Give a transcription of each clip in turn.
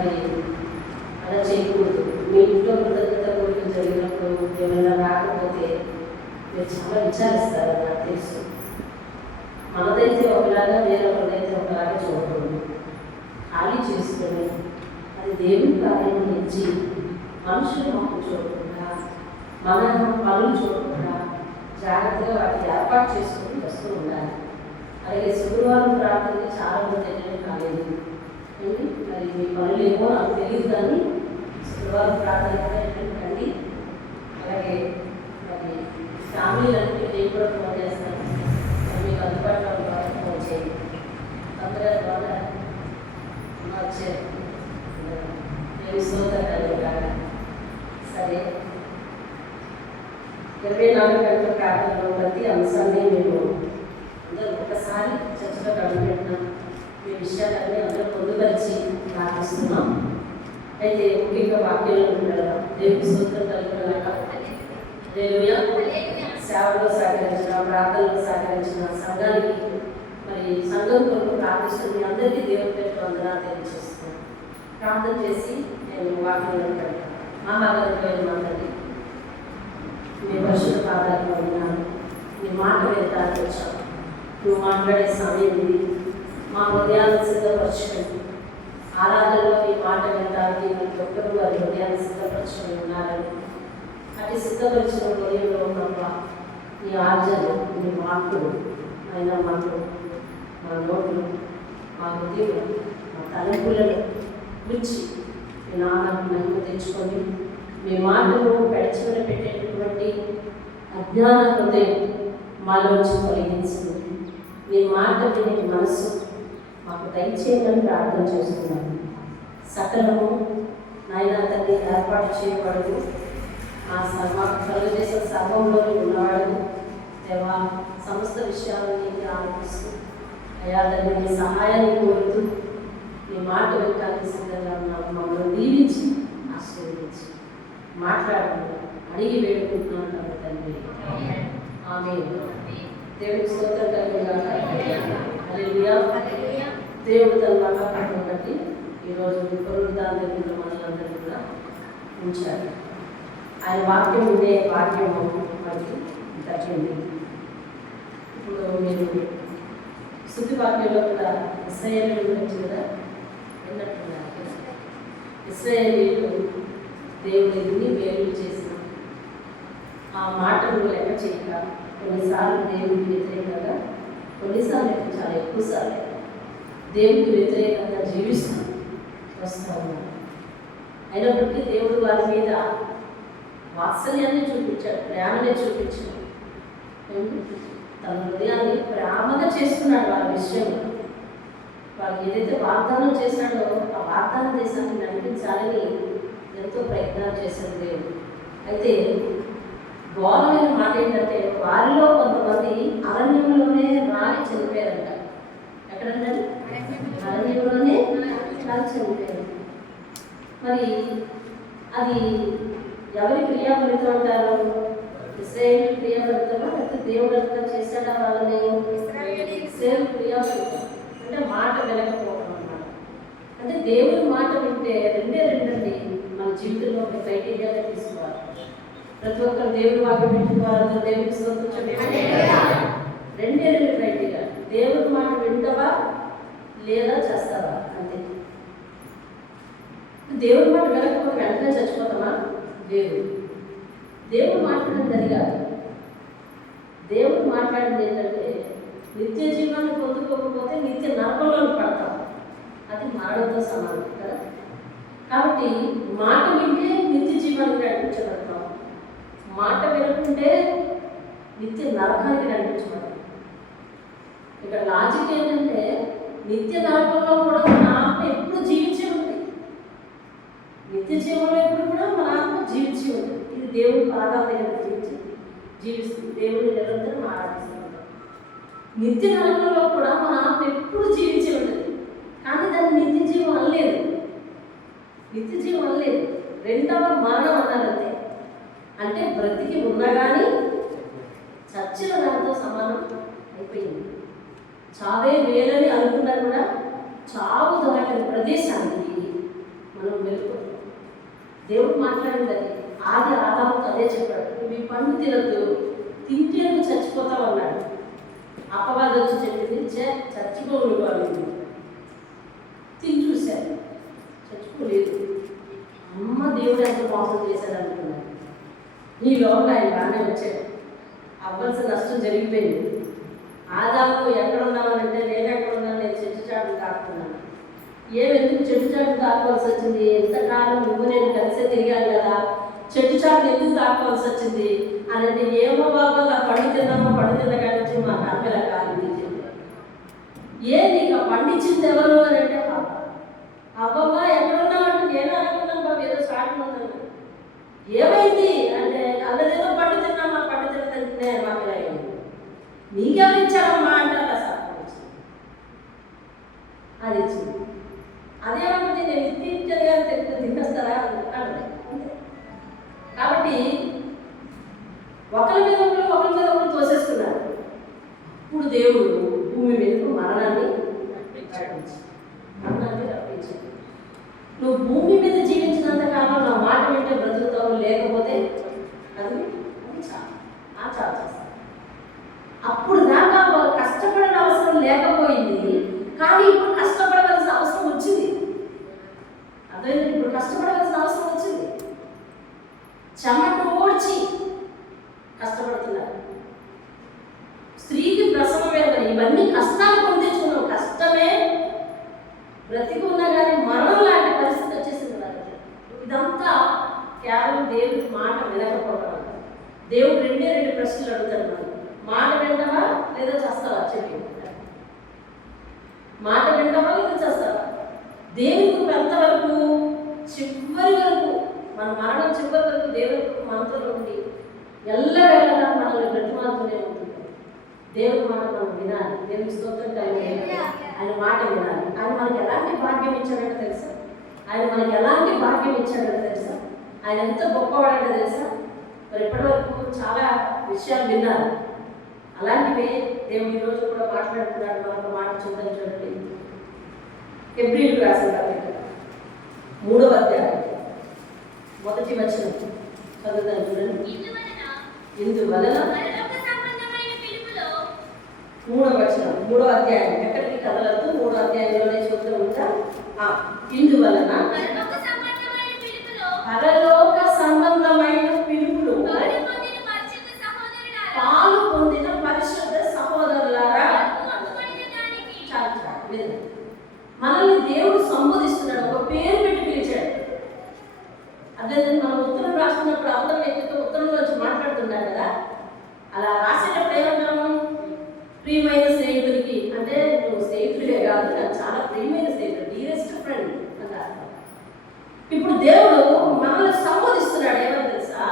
మరి అలా చేయకూడదు. మీ ఇంట్లో కృతజ్ఞత కోరికలు జరిగినప్పుడు ఏమైనా రాకపోతే మీరు చాలా విచారిస్తారు, నాకు తెలుసు. మనదైతే ఒకలాగా వేరొకరిదైతే ఒకలాగా చూడకూడదు. ఖాళీ చేసుకొని అది దేవుని కార్యం ఇచ్చి మనుషులు మాకు చూడకుండా మన పనులు చూడకుండా జాగ్రత్తగా వాటికి ఏర్పాటు చేసుకుని వస్తూ ఉండాలి. అలాగే శుక్రవారం ప్రార్థనకి చాలా మంది తెలియడం కాలేదు. మరి మీ పనులు ఏమో నాకు తెలియదు, కానీ శుక్రవారం ప్రార్థన కూడా రండి. అలాగే మరి ఫ్యామిలీలన్నీ నేను కూడా ఫోన్ చేస్తాను, మీకు అందుబాటులో ద్వారా ఫోన్ చేయండి. అందరూ ద్వారా వచ్చారు నేను సోదరు కాదు. సరే, 24 గంటల ప్రార్థనలో ప్రతి అంశాన్ని మేము అందరూ ఒకసారి చర్చలో గడిపెట్టినాం. మీ విషయాలన్నీ అందరూ పొందుపరిచి ప్రార్థిస్తున్నాం. అయితే ముఖ్యంగా వాక్యంలో ఉండడం దేవుడి సూత్రం కలిగిన సేవలో సహకరించిన, ప్రార్థనలో సహకరించిన సంఘానికి మరి సంఘం కొరకు ప్రార్థిస్తున్న మీ అందరికీ దేవుడి పేరు వందనాలు తెలియజేస్తున్నాం. ప్రార్థన చేసి నేను వాక్యంలో పెడతాను. మహాగణపతి మాట్లాడి మీ పరిశుద్ధ పాదాలు ఉన్నాను. మీ మాట వినడానికి వచ్చాను. నువ్వు మాట్లాడే సమయం ఇది. మా హృదయాన్ని సిద్ధపరచుకోండి. ఆరాధనలో ఈ మాట వినడానికి ప్రతి ఒక్కరు వారి హృదయాన్ని సిద్ధపరచుకొని ఉన్నారని, అటు సిద్ధపరిచిన హృదయంలో ఉన్నప్పుడు ఈ ఆర్జలు, మీ మాటలు, అయినా మాటలు, మా నోట్లు, మా హృదయం, మా తలంపులను గురించి మీ నాన్నకు మహిమ తెచ్చుకొని మీ మాటలు పెడచమన పెట్టేటటువంటి అజ్ఞాన హృదయం మాలోంచి తొలగించుకుంది. మీ మాట వినే మనసు మాకు దయచేయమని ప్రార్థన చేస్తున్నాను. సకలము నాయన తండ్రి ఏర్పాటు చేయబడదు. ఆ కలుగజేసిన సర్వంలోనే ఉన్నవాడు దేవా, సమస్త విషయాలని ఆలోచిస్తూ అయ్యా తండ్రి మీ సహాయాన్ని కోరుతూ మీ మాట వినడానికి సిద్ధంగా ఉన్నాము. మమ్మల్ని దీవించి ఆశీర్వదించి మాట్లాడుతున్నాను, అడిగి వేడుకుంటున్నాను కదా తండ్రి. ఆమేన్. దేవుడికి స్తోత్రం కలుగుగా. దేవుడు తన మహాత్మ్యం బట్టి ఈరోజు పునరుద్ధాన దగ్గర మనందరినీ కూడా ఉంచారు. ఆయన వాక్యం ఉండే వాక్యం మనకి తగ్గింది. ఇప్పుడు మీరు శుద్ధి వాక్యంలో కూడా ఇశ్రాయేలు గురించి కదా విన్నట్టున్నారు. ఇశ్రాయేలీయులు దేవుడు ఎన్ని మేలు చేసిన ఆ మాటలు లెక్క చేయక కొన్నిసార్లు దేవుడికి వ్యతిరేకంగా, కొన్నిసార్లు చాలా ఎక్కువసార్లు దేవుడికి వ్యతిరేకంగా జీవిస్తూ వస్తూ ఉన్నారు. అయినప్పటికీ దేవుడు వారి మీద వాత్సల్యాన్ని చూపించాడు, ప్రేమనే చూపించాడు. తన హృదయాన్ని ప్రేమగా చేస్తున్నాడు వారి విషయంలో. వాళ్ళకి ఏదైతే వాగ్దానం చేశాడో ఆ వాగ్దాన దేశాన్ని నడిపించాలని ఎంతో ప్రయత్నాలు చేశాడు దేవుడు. అయితే ఘోరమైన మాట ఏంటంటే వారిలో కొంతమంది అరణ్యంలోనే రాలి చనిపోయారంట. ఎక్కడంటే అరణ్యంలోనే రాలి చనిపోయారు. మరి అది ఎవరి క్రియాఫలితం అంటారు? ఇశ్రాయేలు క్రియాఫలితమా లేకపోతే దేవుడు అంతా చేశాడా వాళ్ళని? ఇశ్రాయేలు క్రియాఫలితం అంటే మాట వినకపోవడం అన్నమాట. అంటే దేవుడి మాట వింటే రెండండి మన జీవితంలో ఒక క్రైటీరియాగా తీసుకోవాలి. ప్రతి ఒక్కరు దేవుడి వాక్యం వింటున్న వారందరూ దేవుడికి స్తోత్రం. రెండే క్రైటీరియా. దేవుడి మాట వింటవా లేదా చేస్తావా, అంతే. దేవుడి మాట వినకపోతే వెంటనే చచ్చిపోతామా? దేవుడు మాట్లాడింది అది కాదు. దేవుడు మాట్లాడింది ఏంటంటే నిత్య జీవాన్ని పొందుకోకపోతే నిత్య నరకంలో పడతాం. అది మరణంతో సమానం కదా. కాబట్టి మాట వింటే నిత్య జీవానికి నడిపించబడతాం, మాట వినకుంటే నిత్య నరకానికి నడిపించబడతాం. ఇక్కడ లాజిక్ ఏంటంటే నిత్య నరకంలో కూడా మన ఆత్మ ఎప్పుడు జీవించి ఉంది. నిత్య జీవంలో ఎప్పుడు కూడా మన ఆత్మ జీవించి ఉంది. ఇది దేవుడి పాదాల దగ్గర జీవిస్తుంది. దేవుడిని నిరంతరం ఆరాధిస్తుంది. నిత్య నరకంలో కూడా మన ఆత్మ ఎప్పుడు జీవించి ఉంటుంది. కానీ దాన్ని నిత్య జీవం అనలేదు. నిత్య జీవం అనలేదు, రెండవ మరణం అన్నారంతే. అంటే బ్రతికి ఉన్నా కానీ చచ్చిన దానితో సమానం అయిపోయింది. చావే వేలని అనుకున్నా కూడా చావు దొరకని ప్రదేశానికి మనం మెలుగు. దేవుడు మాట్లాడింది అది. ఆది ఆదాముతో అదే చెప్పాడు, నువ్వు ఈ పండు తినద్దు, తింటే నువ్వు చచ్చిపోతావు అన్నాడు. అపవాదం వచ్చి చెప్పింది, చచ్చిపోవు నువ్వు అని. తిని చూశాను, చచ్చిపోలేదు. అమ్మ దేవుడు ఎంత మోసం చేశాడు అనుకున్నాను. ఈ లోపల ఆయన బాగానే వచ్చాడు, అవ్వాల్సిన నష్టం జరిగిపోయింది. ఆదాము ఎక్కడున్నామనంటే, నేను ఎక్కడున్నాను, నేను చెట్టు చాటును దాక్కున్నాను. ఎందుకు చెట్టు చాటును దాక్కోవాల్సి వచ్చింది? ఎంతకాలం నువ్వు నేను కలిసే తిరిగాను కదా, చెట్టు చాటును ఎందుకు దాక్కోవాల్సి వచ్చింది అని అంటే, ఏమో బాబా పండు తిన్నామో, పండు తిన్న కాడి నుంచి మా నాన్నల కాలింది. నీకు పండించింది ఎవరు అని అంటే, అవ్వమ్మ ఎక్కడున్నామంటే, నేను అనుకున్నాను బాబు ఏదో చాటును ఉన్నాను. ఏమైంది అంటే, అల్లదేదో పండు తిన్నామా, పండు తిన్నదంటే మాకు ఇలా అయింది. నీకెవరిచ్చారమ్మా అంటారా సార్, అది ఇచ్చింది. అదేమంటుంది, నేను ఇచ్చింది కానీ తినేస్తారా అంటే. కాబట్టి ఒకరి మీద ఒకరు తోసేస్తున్నారు. ఇప్పుడు దేవుడు భూమి మీదకు మరణాన్ని రప్పించాడు. నువ్వు భూమి మీద జీవించినంత కాలం నా మాట వింటే బ్రతుకుతావు, లేకపోతే అది చాలా చేస్తాను. అప్పుడు దాకా కష్టపడిన అవసరం లేకపోయింది, కానీ ఇప్పుడు కష్టపడవలసిన అవసరం వచ్చింది. అదే ఇప్పుడు కష్టపడవలసిన అవసరం వచ్చింది. చెమట ఓడ్చి కష్టపడుతున్నారు. స్త్రీకి ప్రసవ వేదన, ఇవన్నీ కష్టాలు కొని తెచ్చుకున్నాం. కష్టమే బ్రతికున్నా కానీ మరణం లాంటి పరిస్థితి వచ్చేసింది వాళ్ళకి. ఇదంతా కేవలం దేవుడి మాట వినకపోవడం. దేవుడు రెండు ప్రశ్నలు అడుగుతాడు, మాట వింటావా లేదా చేస్తావా చెప్పి. మాట వింటావా లేదా చేస్తావా? దేవుని కృప ఎంతవరకు? చివరి వరకు, మన మరణం చివరి వరకు దేవుని కృప మనతో ఉండి ఎల్లవేళలా మనల్ని బ్రతిమాలుతూనే ఉంటుంది. దేవుని మాట మనం వినాలి. దేవుని స్తోత్రం కలిగి ఆయన మాట వినాలి. ఆయన మనకి ఎలాంటి భాగ్యం ఇచ్చాడంటే తెలుసా? ఆయన మనకి ఎలాంటి భాగ్యం ఇచ్చాడంటే తెలుసా? ఆయన ఎంత గొప్పవాడంటే తెలుసా? మరి ఇప్పటివరకు చాలా విషయాలు విన్నారు. అలాంటివే దేవుడు ఈరోజు కూడా మాట్లాడుతున్నాడు. మనకు మాట చూద్దాం, చూడండి. హెబ్రీయులకు రాసిన పత్రిక 3వ అధ్యాయం 1వ వచనం చదువుతాను, చూడండి. ఇందువలన 3వ వచనం, 3వ అధ్యాయం, ఎక్కడికి కదలద్దు, 3వ అధ్యాయంలోనే చూస్తూ ఉంటాం. ఇందువలన పరలోక సంబంధమైన పిలుపులో పాలు పొందిన పరిశుద్ధ సహోదరులారా, మనల్ని దేవుడు సంబోధిస్తున్నాడు, ఒక పేరు పెట్టి పిలిచాడు. అదే మనం ఉత్తరం రాస్తున్నప్పుడు అవతల వ్యక్తితో ఉత్తరంలోంచి మాట్లాడుతున్నాడు కదా, అలా రాసేటప్పుడు ఏమంటాము? ప్రియమైన స్నేహితుడికి, అంటే నువ్వు స్నేహితుడివే కాదు, నాకు చాలా ప్రియమైన స్నేహితుడు, డియరెస్ట్ ఫ్రెండ్ అంటారు. ఇప్పుడు దేవుడు మనల్ని సంబోధిస్తున్నాడు, ఏమని తెలుసా?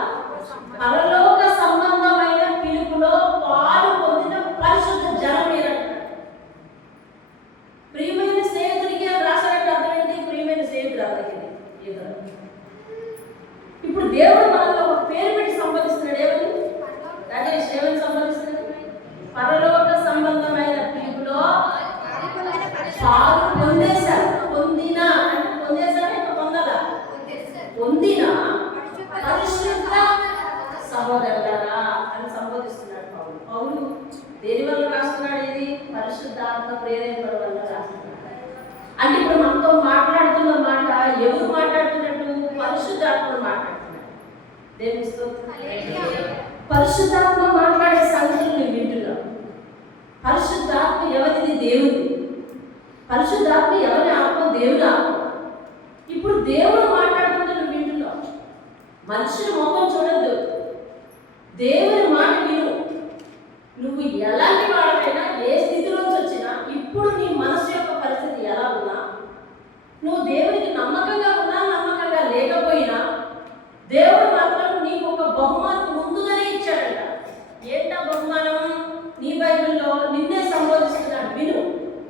పరలోక సంబంధమైన పిలుపులో పాలు పొందిన పరిశుద్ధ జనం మీరంటాడు. ప్రియమైన స్నేహితుడికి రాసినట్టు అర్థం ఏంటి? ప్రియమైన స్నేహితుడు అర్థం. ఇప్పుడు దేవుడు మనలో ఒక పేరు పెట్టి సంబోధిస్తున్నాడు. ఏమని? రాజేష్ ఏమని సంబోధిస్తున్నాడు? పరలోక సంబంధమైన పిలుపులో పాలు పొందేశారు. పొందిన అంటే పొందేశారు, ఇంకా పొందాలా? పొందిన పరిశుద్ధ సహోదరులారా అని సంబోధిస్తున్నాడు పౌలు. పౌలు దేని వల్ల రాస్తున్నాడు? ఇది పరిశుద్ధాత్మ ప్రేరేపణ వల్ల రాస్తున్నాడు. అంటే ఇప్పుడు మనతో మాట్లాడుతున్న మాట ఎవరు మాట్లాడుతున్నట్టు? పరిశుద్ధాత్మ మాట్లాడుతున్నాడు. దేవుని స్తోత్రం. పరిశుద్ధాత్మ మాట్లాడే సంగతులు నేను వింటున్నాను. పరిశుద్ధాత్మ ఎవరిది? దేవుడు. పరిశుద్ధాత్మ ఎవరి ఆత్మ? దేవుడు ఆత్మ. ఇప్పుడు దేవుడు మాట్లాడుతుంటే నువ్వు వింటున్నావు. మనుషుల ముఖం చూడద్దు, దేవుని మాట విను. నువ్వు ఎలాంటి వాడైనా, ఏ స్థితిలోంచి వచ్చినా, ఇప్పుడు నీ మనసు యొక్క పరిస్థితి ఎలా ఉన్నా, నువ్వు దేవునికి నమ్మకంగా ఉన్నా నమ్మకంగా లేకపోయినా, దేవుడు మాత్రం నీకు ఒక బహుమానం ముందుగానే ఇచ్చాడంట. ఏంటా బహుమానం? నీ బైబిల్లో నిన్నే సంబోధిస్తున్నాడు. విను.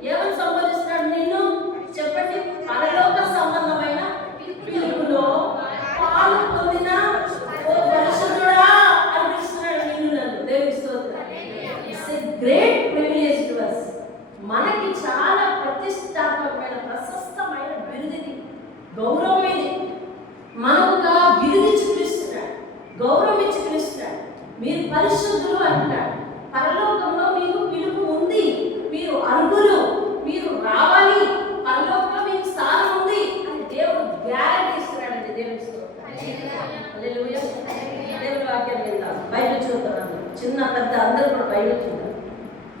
ఏమని సంబోధిస్తున్నాడు నిన్ను? చెప్పండి. పరలోక సంబంధమైన పిలుపులో పాలు పొందిన ఓ పరిశుద్ధుడా అనిపిస్తున్నాడు నిన్ను, నన్ను. దేవుని స్తోత్రం. It's a great privilege to us. మనకి చాలా ప్రతిష్టాత్మకమైన ప్రశస్తమైన బిరుదుని, గౌరవమైన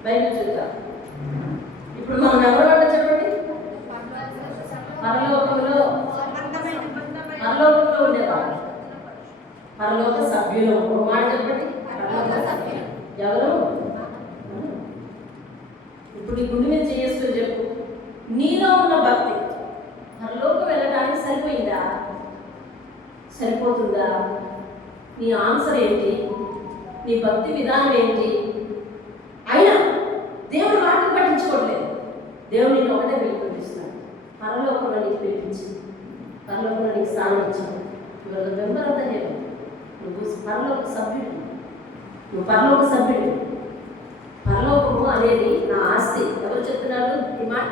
బైబిల్ చూద్దాం. ఇప్పుడు మనం ఎవరు చెప్పండి? పరలోకంలో ఉండేవాళ్ళు, పరలోక సభ్యులు. ఒక మాట చెప్పండి, ఎవరు? ఇప్పుడు నీ గుండె మీద చేసుకుని చెప్పు, నీలో ఉన్న భక్తి పరలోకం వెళ్ళడానికి సరిపోయిందా? సరిపోతుందా? నీ ఆన్సర్ ఏంటి? నీ భక్తి విధానం ఏంటి? అయినా దేవుడు వాటిని పట్టించుకోవట్లేదు. దేవుడు నేను ఒకటే పిలుపునిస్తున్నాడు, పరలోకంలో నీకు పిలిపించి, పరలోకంలో నీకు స్థానం ఇచ్చాడు. ఇవాళ మెంబర్ అంతా నేను, నువ్వు పరలోక సభ్యుడు, నువ్వు పరలోక సభ్యుడు. పరలోకము అనేది నా ఆస్తి. ఎవరు చెప్తున్నారు ఈ మాట?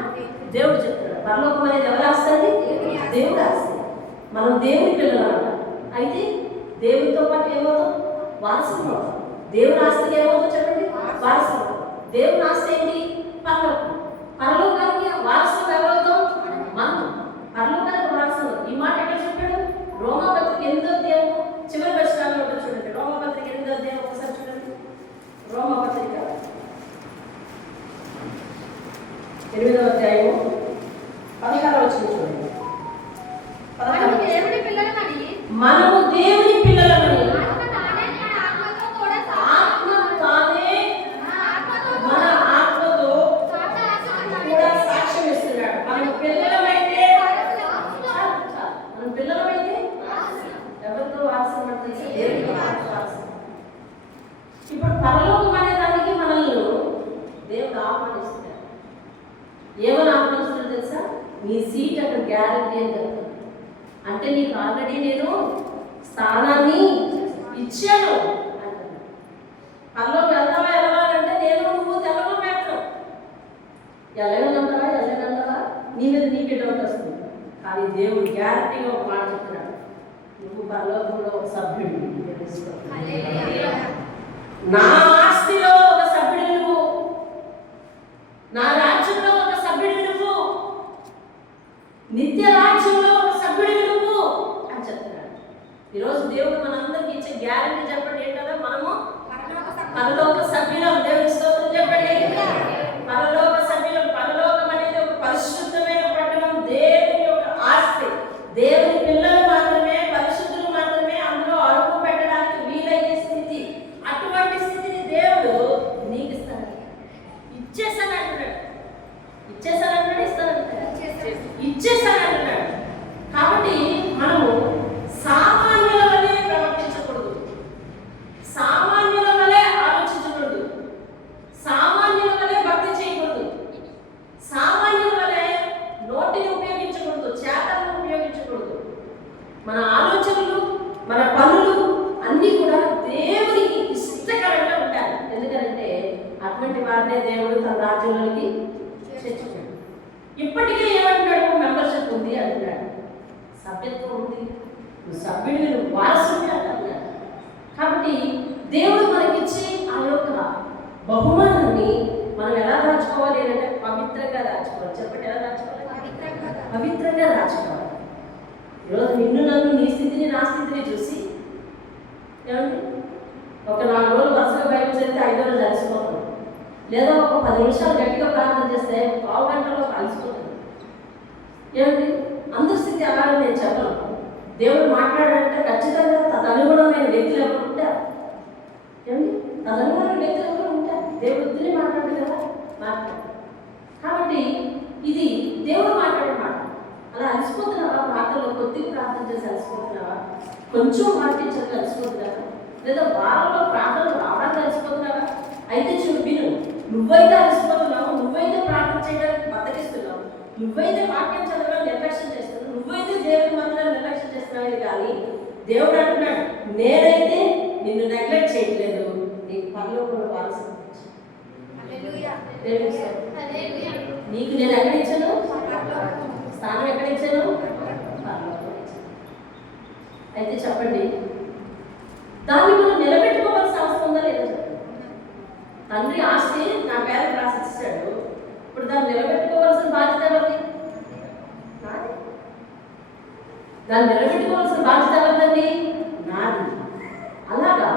దేవుడు చెప్తున్నాడు. పరలోకం అనేది ఎవరి ఆస్తి అండి? దేవుడి ఆస్తి. మనం దేవుని పిల్లలు అన్నమాట. అయితే దేవుడితో పాటు ఏమవుతాం? వారసులు అవుతాం. దేవుని ఆస్తికి ఏమవుతాం చెప్పండి? వారసులు. దేవుని ఆస్తి ఏంటి? పరలోకం. పరలోకానికి వారసులు ఎవరవుతాం? మనం. పరలోకానికి వారసులు. ఈ మాట ఎక్కడ చెప్పాడు? రోమాపత్రిక 8వ అధ్యాయం చివరి వచనాల్లో ఉంటుంది చూడండి. రోమాపత్రిక 8వ అధ్యాయం ఒకసారి చూడండి. రోమాపత్రిక 8వ అధ్యాయం 16వ వచనం చూడండి. మనము దేవుని పిల్లలమని ఆత్మ తానే మన ఆత్మతో కూడా సాక్ష్యం ఇస్తున్నాడు. మనం పిల్లలమైతే ఎవరితో వారసులు పడుతుంది? దేవుడితో వారసులు. ఇప్పుడు పరలోకం అనే దానికి మనల్ని దేవుడు ఆహ్వానిస్తున్నాడు. ఏమని ఆహ్వానిస్తున్నాడు తెలుసా? నీ సీట్ అక్కడ గ్యారంటీ అని చెప్తాను. అంటే నీకు ఆల్రెడీ నేను స్థానాన్ని ఇచ్చాను అంటున్నాడు. పరలోకి వెళ్తావా వెళ్ళాలంటే నేను నువ్వు తెలవ పెట్టను. వెళ్ళనంటావా నీ మీద నీకే డౌట్ వస్తుంది. కానీ దేవుడు గ్యారంటీగా ఒక మాట చెప్తున్నాడు, నువ్వు పరలోకంలో ఒక సభ్యుడు. నా ఆస్తిలో ఒక సభ్యుడు నువ్వు, నా రాజ్యంలో ఒక సభ్యుడు నువ్వు, నిత్య రాజ్యంలో ఒక సభ్యుడు నువ్వు అని చెప్తున్నాడు. ఈరోజు దేవుడు మనందరికీ ఇచ్చే గ్యారంటీ చెప్పండి ఏంటో? మనము పరలోక సభ్యులం. దేవుని స్తోత్రం చెప్పండి. పరలోక సభ్యులం. పరలోకం అనేది ఒక పరిశుద్ధమైన పట్టణం, దేవుని యొక్క ఆస్తి. దేవుని పిల్లలు మాత్రమే, పరిశుద్ధులు మాత్రమే అందులో అడుగు పెట్టడానికి వీలయ్యే స్థితి. అటువంటి స్థితిని దేవుడు నీకు ఇస్తాడు. ఇచ్చేసానంటున్నాడు. ఇచ్చేసానంటున్నాడు. కాబట్టి మనము సామాన్యుల వలె ప్రవర్తించకూడదు, సామాన్యుల వలె ఆలోచించకూడదు, సామాన్యుల వలె భక్తి చేయకూడదు, సామాన్యుల వలె నోటిని ఉపయోగించకూడదు, చేతలను ఉపయోగించకూడదు. మన ఆలోచనలు, మన పనులు అన్నీ కూడా దేవునికి ఇష్టకరంగా ఉంటాయి. ఎందుకంటే అటువంటి వారినే దేవుడు తన రాజ్యంలోకి చేర్చుకున్నాడు. ఇప్పటికే ఏమంటాడు? మెంబర్షిప్ ఉంది అంటున్నాడు, సభ్యత్వం ఉంది, నువ్వు సభ్యుడిని, నువ్వు వారసుని అంటున్నాడు. కాబట్టి దేవుడు మనకిచ్చి ఆ యొక్క బహుమానాన్ని మనం ఎలా దాచుకోవాలి అంటే పవిత్రంగా దాచుకోవాలి. చెప్పండి, ఎలా దాచుకోవాలి? పవిత్రంగా దాచుకోవాలి. ఈరోజు నిన్ను నన్ను, నీ స్థితిని నా స్థితిని చూసి ఏమండి ఒక 4 రోజులు వరుసగా బైబిల్ చదివితే 5వ రోజు అలసిపోతాం. లేదా ఒక 10 నిమిషాలు గట్టిగా ప్రార్థన చేస్తే 1/2 గంటలో అలసిపోతుంది. ఏమండి అందరి స్థితి అలాగే నేను చెప్పను. దేవుడు మాట్లాడాలంటే ఖచ్చితంగా తదనుగుణమైన వ్యక్తులు ఎవరు ఉంటారు? ఏమండి తదనుగుణమైన వ్యక్తులు ఎవరు ఉంటారు? దేవుడిని మాట్లాడు కదా, మాట్లాడు. కాబట్టి ఇది దేవుడు మాట్లాడే మాట. అలా అలసిపోతున్నావా? ప్రార్థనలో కొద్దిగా ప్రార్థన చేసి అలసిపోతున్నావా? కొంచెం మాట్లాడించడానికి అలసిపోతున్నావా? లేదా వారంలో ప్రార్థనలు రావడానికి అలసిపోతున్నావా? అయితే విను, నువ్వైతే అలసిపోతున్నావు, నువ్వైతే ప్రార్థన చేయడానికి బద్దకిస్తున్నావు, నువ్వైతే వాక్యం చదవడం నిర్లక్ష్యం చేస్తున్నావు, నువ్వైతే దేవుని మందిరాన్ని నిర్లక్ష్యం చేస్తున్నావు. కానీ దేవుడు అంటున్నాడు, నేనైతే నిన్ను నెగ్లెక్ట్ చేయట్లేదు, నీకు పరలోకంలో వారసుని నీకు నేను ఎక్కడ ఇచ్చాను? స్థానం ఎక్కడ ఇచ్చాను? పరలోకంలో ఇచ్చాను. అయితే చెప్పండి, దాన్ని మనం నిలబెట్టుకోవాల్సిన అవసరం ఉందా లేదా? తండ్రి ఆస్తి నా పేరు రాసి ఇచ్చాడు, ఇప్పుడు దాన్ని నిలబెట్టుకోవాల్సిన బాధ్యత ఎవరిది? నాది. దాన్ని నిలబెట్టుకోవాల్సిన బాధ్యత ఎవరిదండి? నాది. అలాగా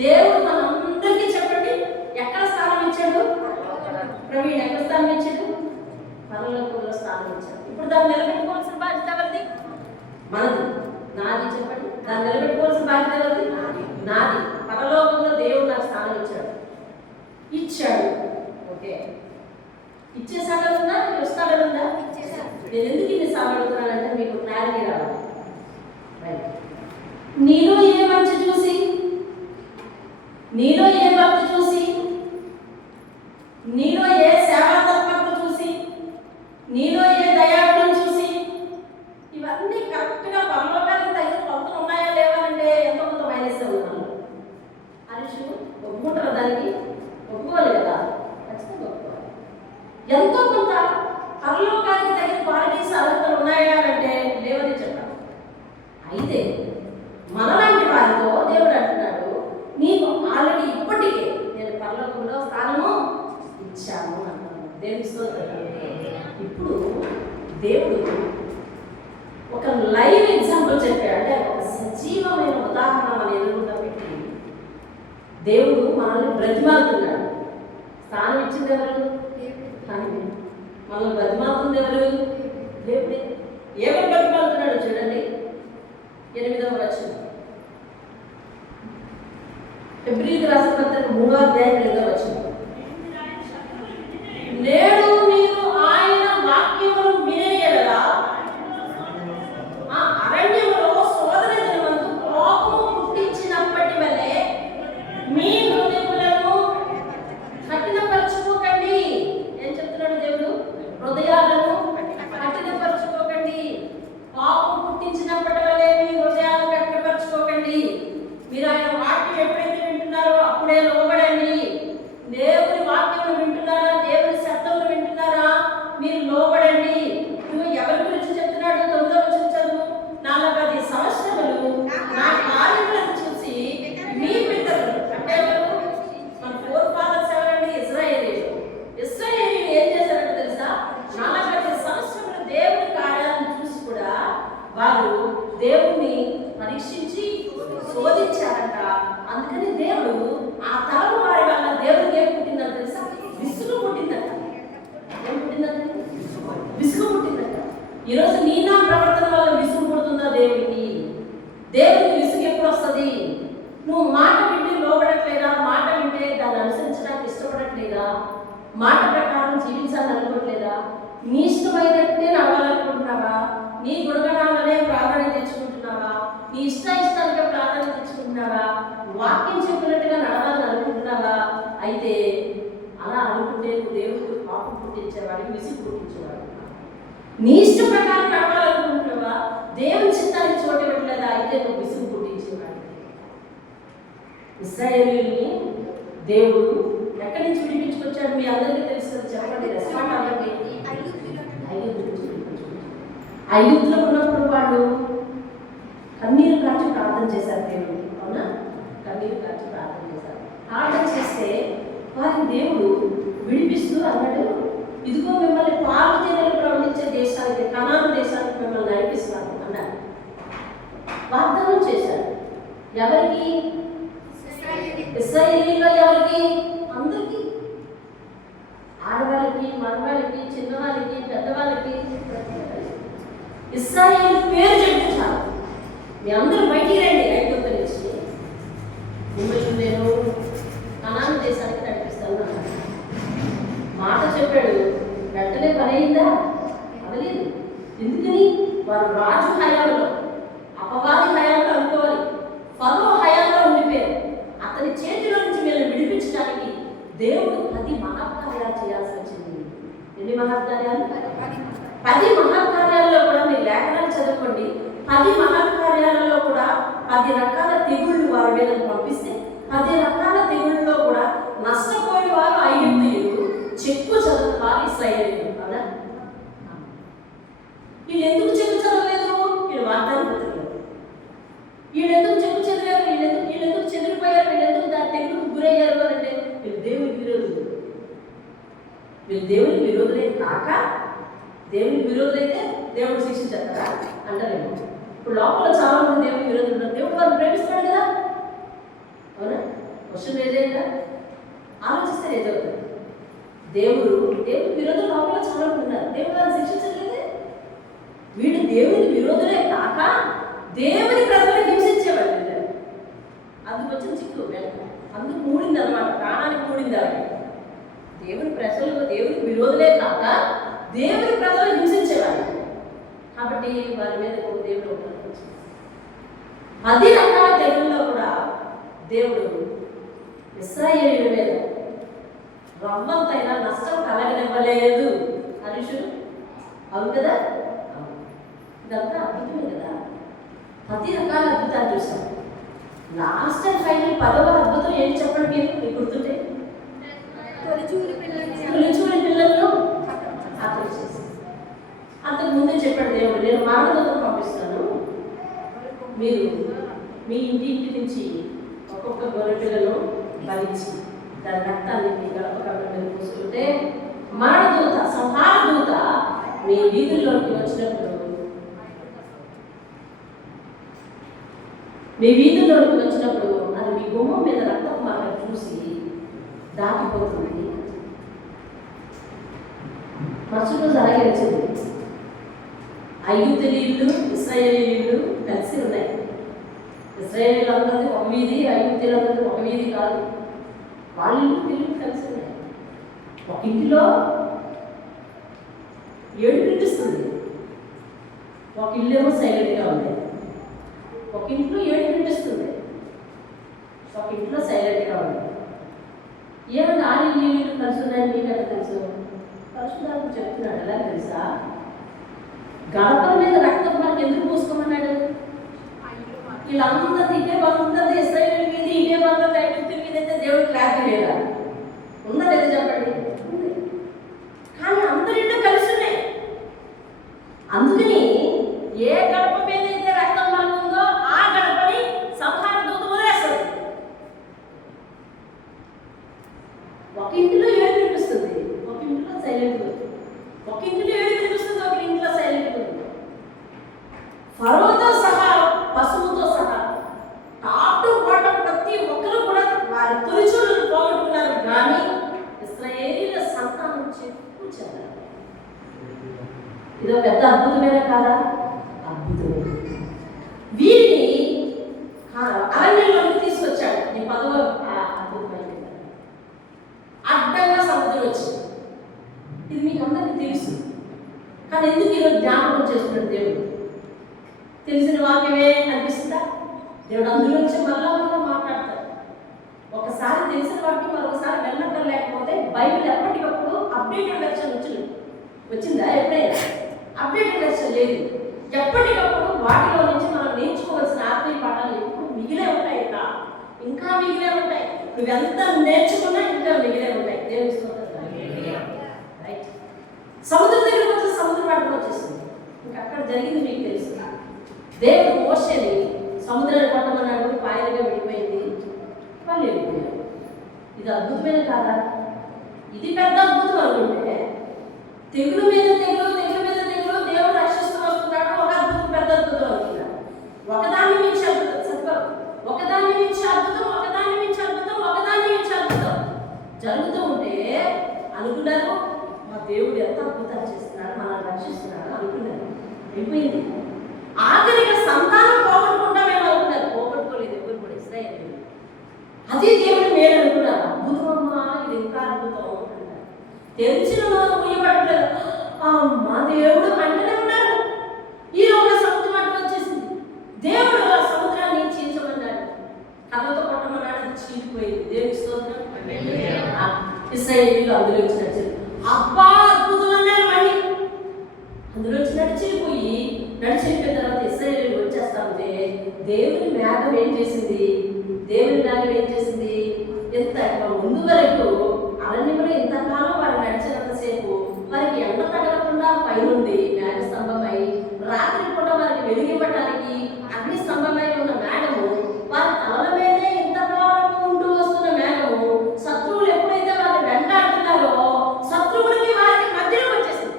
దేవుడు మనందరికీ చెప్పండి ఎక్కడ స్థానం ఇచ్చాడు? ఇచ్చాడు. ఇప్పుడు దాన్ని నిలబెట్టుకోవాల్సిన బాధ్యత ఎవరిది? మనది. నాది. చెప్పండి, దాన్ని నిలబెట్టుకోవాల్సిన బాధ్యత ఎవరిది? నాది. పరలోకంలో దేవుడు నాకు స్థానం ఇచ్చాడు. ఓకే, ఇచ్చేసాడనుందా? వస్తాడనుందా? నేను ఎందుకు ఇన్ని సార్లు అడుగుతున్నానంటే మీకు క్లారిటీ రావాలి. నీలో ఏ మంచి చూసి, నీలో ఏ భక్తి చూసి, నీలో ఏ సేవా తత్పరత చూసి, నీలో ఏ దయాగుణం చూసి, ఇవన్నీ కరెక్ట్గా పరలోకానికి తగిన కొలతలు ఉన్నాయా లేవా అంటే ఎంతో కొంత మైనస్ ఉన్నాను. హరీష్ ఒప్పుకుంటారా? దానికి ఒప్పుకోవాలి కదా, ఖచ్చితంగా ఒప్పుకోవాలి. ఎంతో కొంత పరలోకానికి తగిన క్వాలిటీస్ అర్హతలు ఉన్నాయా అంటే లేవని చెప్పాలి. అయితే మనలాంటి వారితో దేవుడు అంటున్నాడు, నీకు ఆల్రెడీ ఇప్పటికే నేను పరలోకంలో స్థానము ఇచ్చాను అంటాను. దేవుని స్తోత్రం. ఇప్పుడు దేవుడు ఒక లైవ్ ఎగ్జాంపుల్ చెప్పాడు. అంటే ఒక సజీవమైన ఉదాహరణ మన ఎదురుగా పెట్టి దేవుడు మనల్ని బ్రతిమాలుతున్నాడు. స్థానం ఇచ్చింది ఎవరు? మనల్ని బ్రతిమాలుతుంది ఎవరు? దేవుడే. ఏమని బ్రతిమాలుతున్నాడు చూడండి, 8వ వచనం. హెబ్రీయులకు రాసిన పత్రిక 3వ అధ్యాయం 2వ వచనం. నేడు మీరు ఆయన వాక్యమును విని ఎడల అరణ్యములో శోధన దినమందు కోపము పుట్టించినప్పటి వలె మీ హృదయములను కఠినపరచుకోకండి. ఏం చెప్తున్నాడు దేవుడు? హృదయాలను కఠినపరచుకోకండి. పాపం పుట్టించినప్పటి వలె మీ హృదయాలను కఠినపరచుకోకండి. మీరు ఆయన వాక్యం ఎప్పుడైతే వింటున్నారో అప్పుడే లోబడండి. దేవుని వాక్యం వింటున్నారా? దేవుని శబ్దం వింటున్నారా? మీరు లోబడండి. నువ్వు ఎవరి గురించి చెప్తున్నాడు? 9వ వచనం చదువు. 40 సంవత్సరములు నా కార్యములను చూసి మీ పితరులు, అంటే మన ఫోర్ ఫాదర్స్ ఎవరండి? ఇశ్రాయేలీయులు ఏం చేశారంటే తెలుసా? 40 సంవత్సరములు దేవుని కార్యాలను చూసి కూడా వారు దేవుణ్ణి పరీక్షించి శోధించారంట. అందుకని దేవుడు ఆ తరం వారి వల్ల దేవుడికి ఏం పుట్టిందంట తెలుసా? విసుగు పుట్టిందట. ఏం పుట్టిందంట? విసుగు పుట్టిందట. ఈరోజు నీ నా ప్రవర్తన వల్ల విసుగు పుడుతుందా దేవుడికి? దేవుడికి విసుగు ఎప్పుడు వస్తుంది? నువ్వు మాట వింటే లోబడట్లేదా? మాట వింటే దాన్ని అనుసరించడానికి ఇష్టపడట్లేదా? మాట ప్రకారం జీవించాలని అనుకోవట్లేదా? నీ ఇష్టమైనట్టే నడవాలనుకుంటున్నావా? నీ గుణగణాలనే ప్రాధాన్యత తెచ్చుకుంటున్నావా? నీ ఇష్టానికి ప్రాధాన్యత తెచ్చుకుంటున్నావా? వాక్యం చెప్పినట్టుగా నడవాలని అనుకుంటున్నావా? అయితే అలా అనుకుంటే దేవుడికి పాపం పుట్టించేవాడికి విసుగు పుట్టించేవాడు. నీ ఇష్ట ప్రకారం నడవాలనుకుంటున్నావా? దేవుని చిత్తానికి చోటు ఇవ్వట్లేదా? అయితే నువ్వు విసుగు పుట్టించేవాడు. ఇశ్రాయేలీయుల్ని దేవుడు ఎక్కడి నుంచి విడిపించుకొచ్చాడు? మీ అందరికీ తెలుస్తుంది, చెప్పండి. రెస్పాండ్ అవ్వండి. ఐగుప్తులో ఉన్నప్పుడు వాళ్ళు కన్నీరు కార్చి ప్రార్థన చేశారు దేవుడికి. అవునా? కన్నీరు కార్చి ప్రార్థన చేశారు. ప్రార్థన చేస్తే వారి దేవుడు విడిపిస్తూ అన్నాడు, ఇదిగో మిమ్మల్ని పాలు తేనెలు ప్రవహించే దేశానికి, కనాను దేశానికి మిమ్మల్ని నడిపిస్తున్నాను అన్నారు. వాగ్దానం చేశాడు. ఎవరికి? ఇశ్రాయేలీయుల్లో ఎవరికి? అందరికీ. ఆడవాళ్ళకి, మగవాళ్ళకి, చిన్నవాళ్ళకి, పెద్దవాళ్ళకి. ఇశ్రాయేలు పేరు చెప్తే చాలు, మీ అందరూ బయటికి రండి ఐగుప్తు నుంచి, మిమ్మల్ని నేను కనాను దేశానికి నడిపిస్తాను అన్నాడు. మాట చెప్పాడు, వెంటనే పని అయిందా? అవలేదు. ఎందుకని? వారు రాజు హయాంలో, అపవాది హయాంలో అనుకోవాలి, ఫరో హయాంలో ఉండిపోయారు. అతని చేతిలో నుంచి వీళ్ళని విడిపించడానికి దేవుడు 10 మహత్కార్యాలు చేయాల్సి వచ్చింది. ఎన్ని మహత్కార్యాలు? 10 మహత్కార్యాల్లో కూడా మీరు లేఖనాలు చదువుకోండి. 10 మహత్కార్యాలలో కూడా 10 రకాల తెగుళ్ళు వారి మీద పంపిస్తే 10 రకాల తెగుళ్ళలో కూడా నష్టపోయే వారు ఐగుప్తీయులు, చెక్కు చదువు వారు ఇశ్రాయేలీయులు. అవునా? వీళ్ళు ఎందుకు చెక్కు చదవలేదు? వీళ్ళు వాగ్దానం పెట్టలేదు. వీళ్ళు ఎందుకు చెక్కు చదివారు? వీళ్ళెందుకు చెదిరిపోయారు? వీళ్ళెందుకు దాని తెగులకు గురయ్యారు అని అంటే వీళ్ళు దేవునికి విరోధులు. వీళ్ళు దేవునికి విరోధులే కాక, దేవునికి విరోధులైతే దేవుడు శిక్షించారా అంటారేమో. ఇప్పుడు లోపల చాలా మంది దేవునికి విరోధులు ఉన్నారు. దేవుడు వారిని ప్రేమిస్తున్నాడు కదా. అవునా? క్వశ్చన్ ఏదైనా ఆలోచిస్తే ఏదవుతుంది. దేవుడికి విరోధులు లోపల చాలా మంది ఉన్నారు. దేవుడు వారిని శిక్షించట్లేదే. దేవుని ప్రజలను హింసించేవాడు. అందుకు వచ్చిన చిక్కు అందుకు మూడింది అనమాట, ప్రాణానికి మూడింది ఆవిడ. దేవుని ప్రజలు దేవునికి విరోధులే కాక దేవుని ప్రజలు హింసించేవాడు. కాబట్టి వారి మీద దేవుడు 10 రకాల తెగుల్లో కూడా దేవుడు ఇశ్రాయేలీయుల మీద రవ్వంతైనా నష్టం కలగనివ్వలేదు. హరీషుడు అవును కదా, ఇదంతా అద్భుతమే కదా. 10 రకాల అద్భుతాలు చూసాం. లాస్ట్ అండ్ ఫైనల్ 10వ అద్భుతం ఏంటి చెప్పండి మీకు గుర్తుంటే? తొలిచూరి పిల్లలను హతం చేసి. అంతకు ముందే చెప్పాడు దేవుడు, నేను మానవులను పంపిస్తాను, మీరు మీ ఇంటి నుంచి ఒక్కొక్క గొర్రె పిల్లను భరించి దాని రక్తాన్ని మీ గడప కళ్ళ మీద పూసుకుంటే మరణదూత సంహార దూత మీ వీధుల్లోకి వచ్చినప్పుడు అది మీ గుమ్మం మీద రక్తపు మార్గం చూసి దాటిపోతుంది. మరుసటి రోజు అలాగే వచ్చింది. ఐగుప్తీయులు ఇశ్రాయేలీయులు కలిసి ఉన్నాయి. ఇశ్రాయేలీయులు అందరిది ఒక వీధి, ఐగుప్తీయులందరిది ఒక వీధి కాదు. వాళ్ళు ఇల్లు కలిసి ఉన్నాయి. ఒక ఇంటిలో 7 వినిపిస్తుంది, ఒక ఇల్లేమో సైలెంట్గా ఉంది. ఒక ఇంట్లో 7 వినిపిస్తుంది, ఒక ఇంట్లో సైలెంట్గా ఉంది. ఏమన్నా ఆ ఇల్లు కలిసి ఉన్నాయని మీకు ఎలా తెలుసు? పరిశుద్ధాత్మ చెప్తున్నాడు. ఎలా తెలుసా? గడపల మీద రక్తం మనకు ఎందుకు పూసుకోమన్నాడు? వీళ్ళందరిది ఇదే బాగుంటుంది, ఇశ్రాయేలు మీద ఇదే బాగుంటుంది, ఐగుప్తు మీద అయితే దేవుడు క్లారిటీ లేదా? ఉందా లేదా చెప్పండి? ఉంది. కానీ అందరింట్లో కలిసి ఉన్నాయి. అందుకని ఏ గడప మీద అయితే రక్తం మనకుందో ఆ గడపని సంహార దూత వదిలేస్తుంది. ఒక ఇంటిలో 7 వినిపిస్తుంది, ఒక ఇంట్లో సైలెంట్ ఉంది. ఒక ఇంటిలో 7 వినిపిస్తుంది, ఒక ఇంట్లో సైలెంట్ ఉంది. ఫరోతో సహా పశువుతో సహా టాప్ టు బాటమ్ ప్రతి ఒక్కరు కూడా వారి తొలిచూరును పోగొట్టుకున్నారు. కానీ ఇశ్రాయేలీయుల సంతానం చెప్పుచారు. ఇదో పెద్ద అద్భుతమైన కాదా? అద్భుతమే. వీరిని అరణ్యంలోకి తీసుకొచ్చాడు. ఈ 10వ అద్భుతమైన అడ్డంగా సముద్రం వచ్చింది. ఇది మీకు అందరికీ తెలుసు. కానీ ఎందుకు ఈరోజు జ్ఞాపకం చేస్తున్నాడు దేవుడు? తెలిసిన వాక్యమే అనిపిస్తుందా? దేవుడు అందులో నుంచి మళ్ళా మాట్లాడతాడు. ఒకసారి తెలిసిన వాక్యం మరొకసారి వెళ్ళక్కర్లేకపోతే బైబిల్ ఎప్పటికప్పుడు అప్డేటెడ్ వెర్షన్ వచ్చిందా? ఎప్పుడైనా అప్డేటెడ్ వెర్షన్ లేదు. ఎప్పటికప్పుడు వాటిలో నుంచి మనం నేర్చుకోవాల్సిన ఆత్మీయ పాఠాలు ఎప్పుడు మిగిలే ఉంటాయి. ఇంకా మిగిలే ఉంటాయి. నువ్వెంత నేర్చుకున్నా ఇంకా మిగిలే ఉంటాయి. దేవుని స్తోత్రం. రైట్. సముద్రం దగ్గరకు వచ్చి సముద్ర పాఠం వచ్చేసింది. ఇంకా అక్కడ జరిగింది మీకు తెలుసు. దేవుడు మోషేని సముద్రాన్ని పట్టమన్నాడు, పాయలుగా విడిపోయింది, వాళ్ళు వెళ్ళిపోయారు. ఇది అద్భుతమైన కాదా? ఇది పెద్ద అద్భుతం అనుకుంటే తెగులు మీద తెగులు, తెగులు మీద తెగులు దేవుడు రక్షిస్తూ వస్తున్నాడు. ఒక అద్భుతం, పెద్ద అద్భుతం అనుకున్నాడు. ఒకదాన్ని మించి అద్భుతం, సత్యం, ఒకదాన్ని మించి అద్భుతం, ఒకదాన్ని మించి అద్భుతం, ఒకదాన్ని మించి అద్భుతం జరుగుతూ ఉంటే అనుకున్నారు, మా దేవుడు ఎంత అద్భుతాలు చేస్తున్నాడు, మనల్ని రక్షిస్తున్నాడు అనుకున్నారు. అయిపోయింది. ఆఖరిగా సంతానం పోగొట్టుకుంటామేమో అనుకున్నారు. పోగొట్టుకోలేదు ఎవరు కూడా ఇశ్రాయేలీయులు. అది దేవుడు మేలు అనుకున్నారు. అద్భుతం అమ్మా, ఇది ఇంకా అద్భుతం అంటున్నారు. తెలిసిన మనం ముయ్యబట్టలేదు. మా దేవుడు అంటనే ఉన్నారు. ఈ రోజు సముద్రం అడ్డు వచ్చేసింది. దేవుడు ఆ సముద్రాన్ని చీల్చమన్నాడు, కథతో కొట్టమన్నాడు, చీలిపోయింది. దేవుడి స్తోత్రం. ఇశ్రాయేలీయులు అందులో వచ్చి నడిచారు. అబ్బా అద్భుతం అన్నారు. మళ్ళీ అందులో వచ్చి నడిచిపోయి నడిచిపోయిన తర్వాత ఇశ్రాయేలీయులు వచ్చేస్తా ఉంటే దేవుని మేఘం ఏం చేసింది? దేవుని మేఘం ఏం చేసింది? ఎంత ముందు వరకు అరణ్యంలో ఇంతకాలం వారు నడిచినంతసేపు వారికి ఎండ తగలకుండా పైనుండి మేఘ స్తంభమై, రాత్రి పూట వారికి వెలిగివ్వటానికి అగ్ని స్తంభమై ఉన్న మేఘము వారి తలల మీదే ఇంతకాలం ఉంటూ వస్తున్న మేఘము శత్రువులు ఎప్పుడైతే వారిని వెంటాడుతున్నారో శత్రువులకి వారికి మధ్యలో వచ్చేసింది.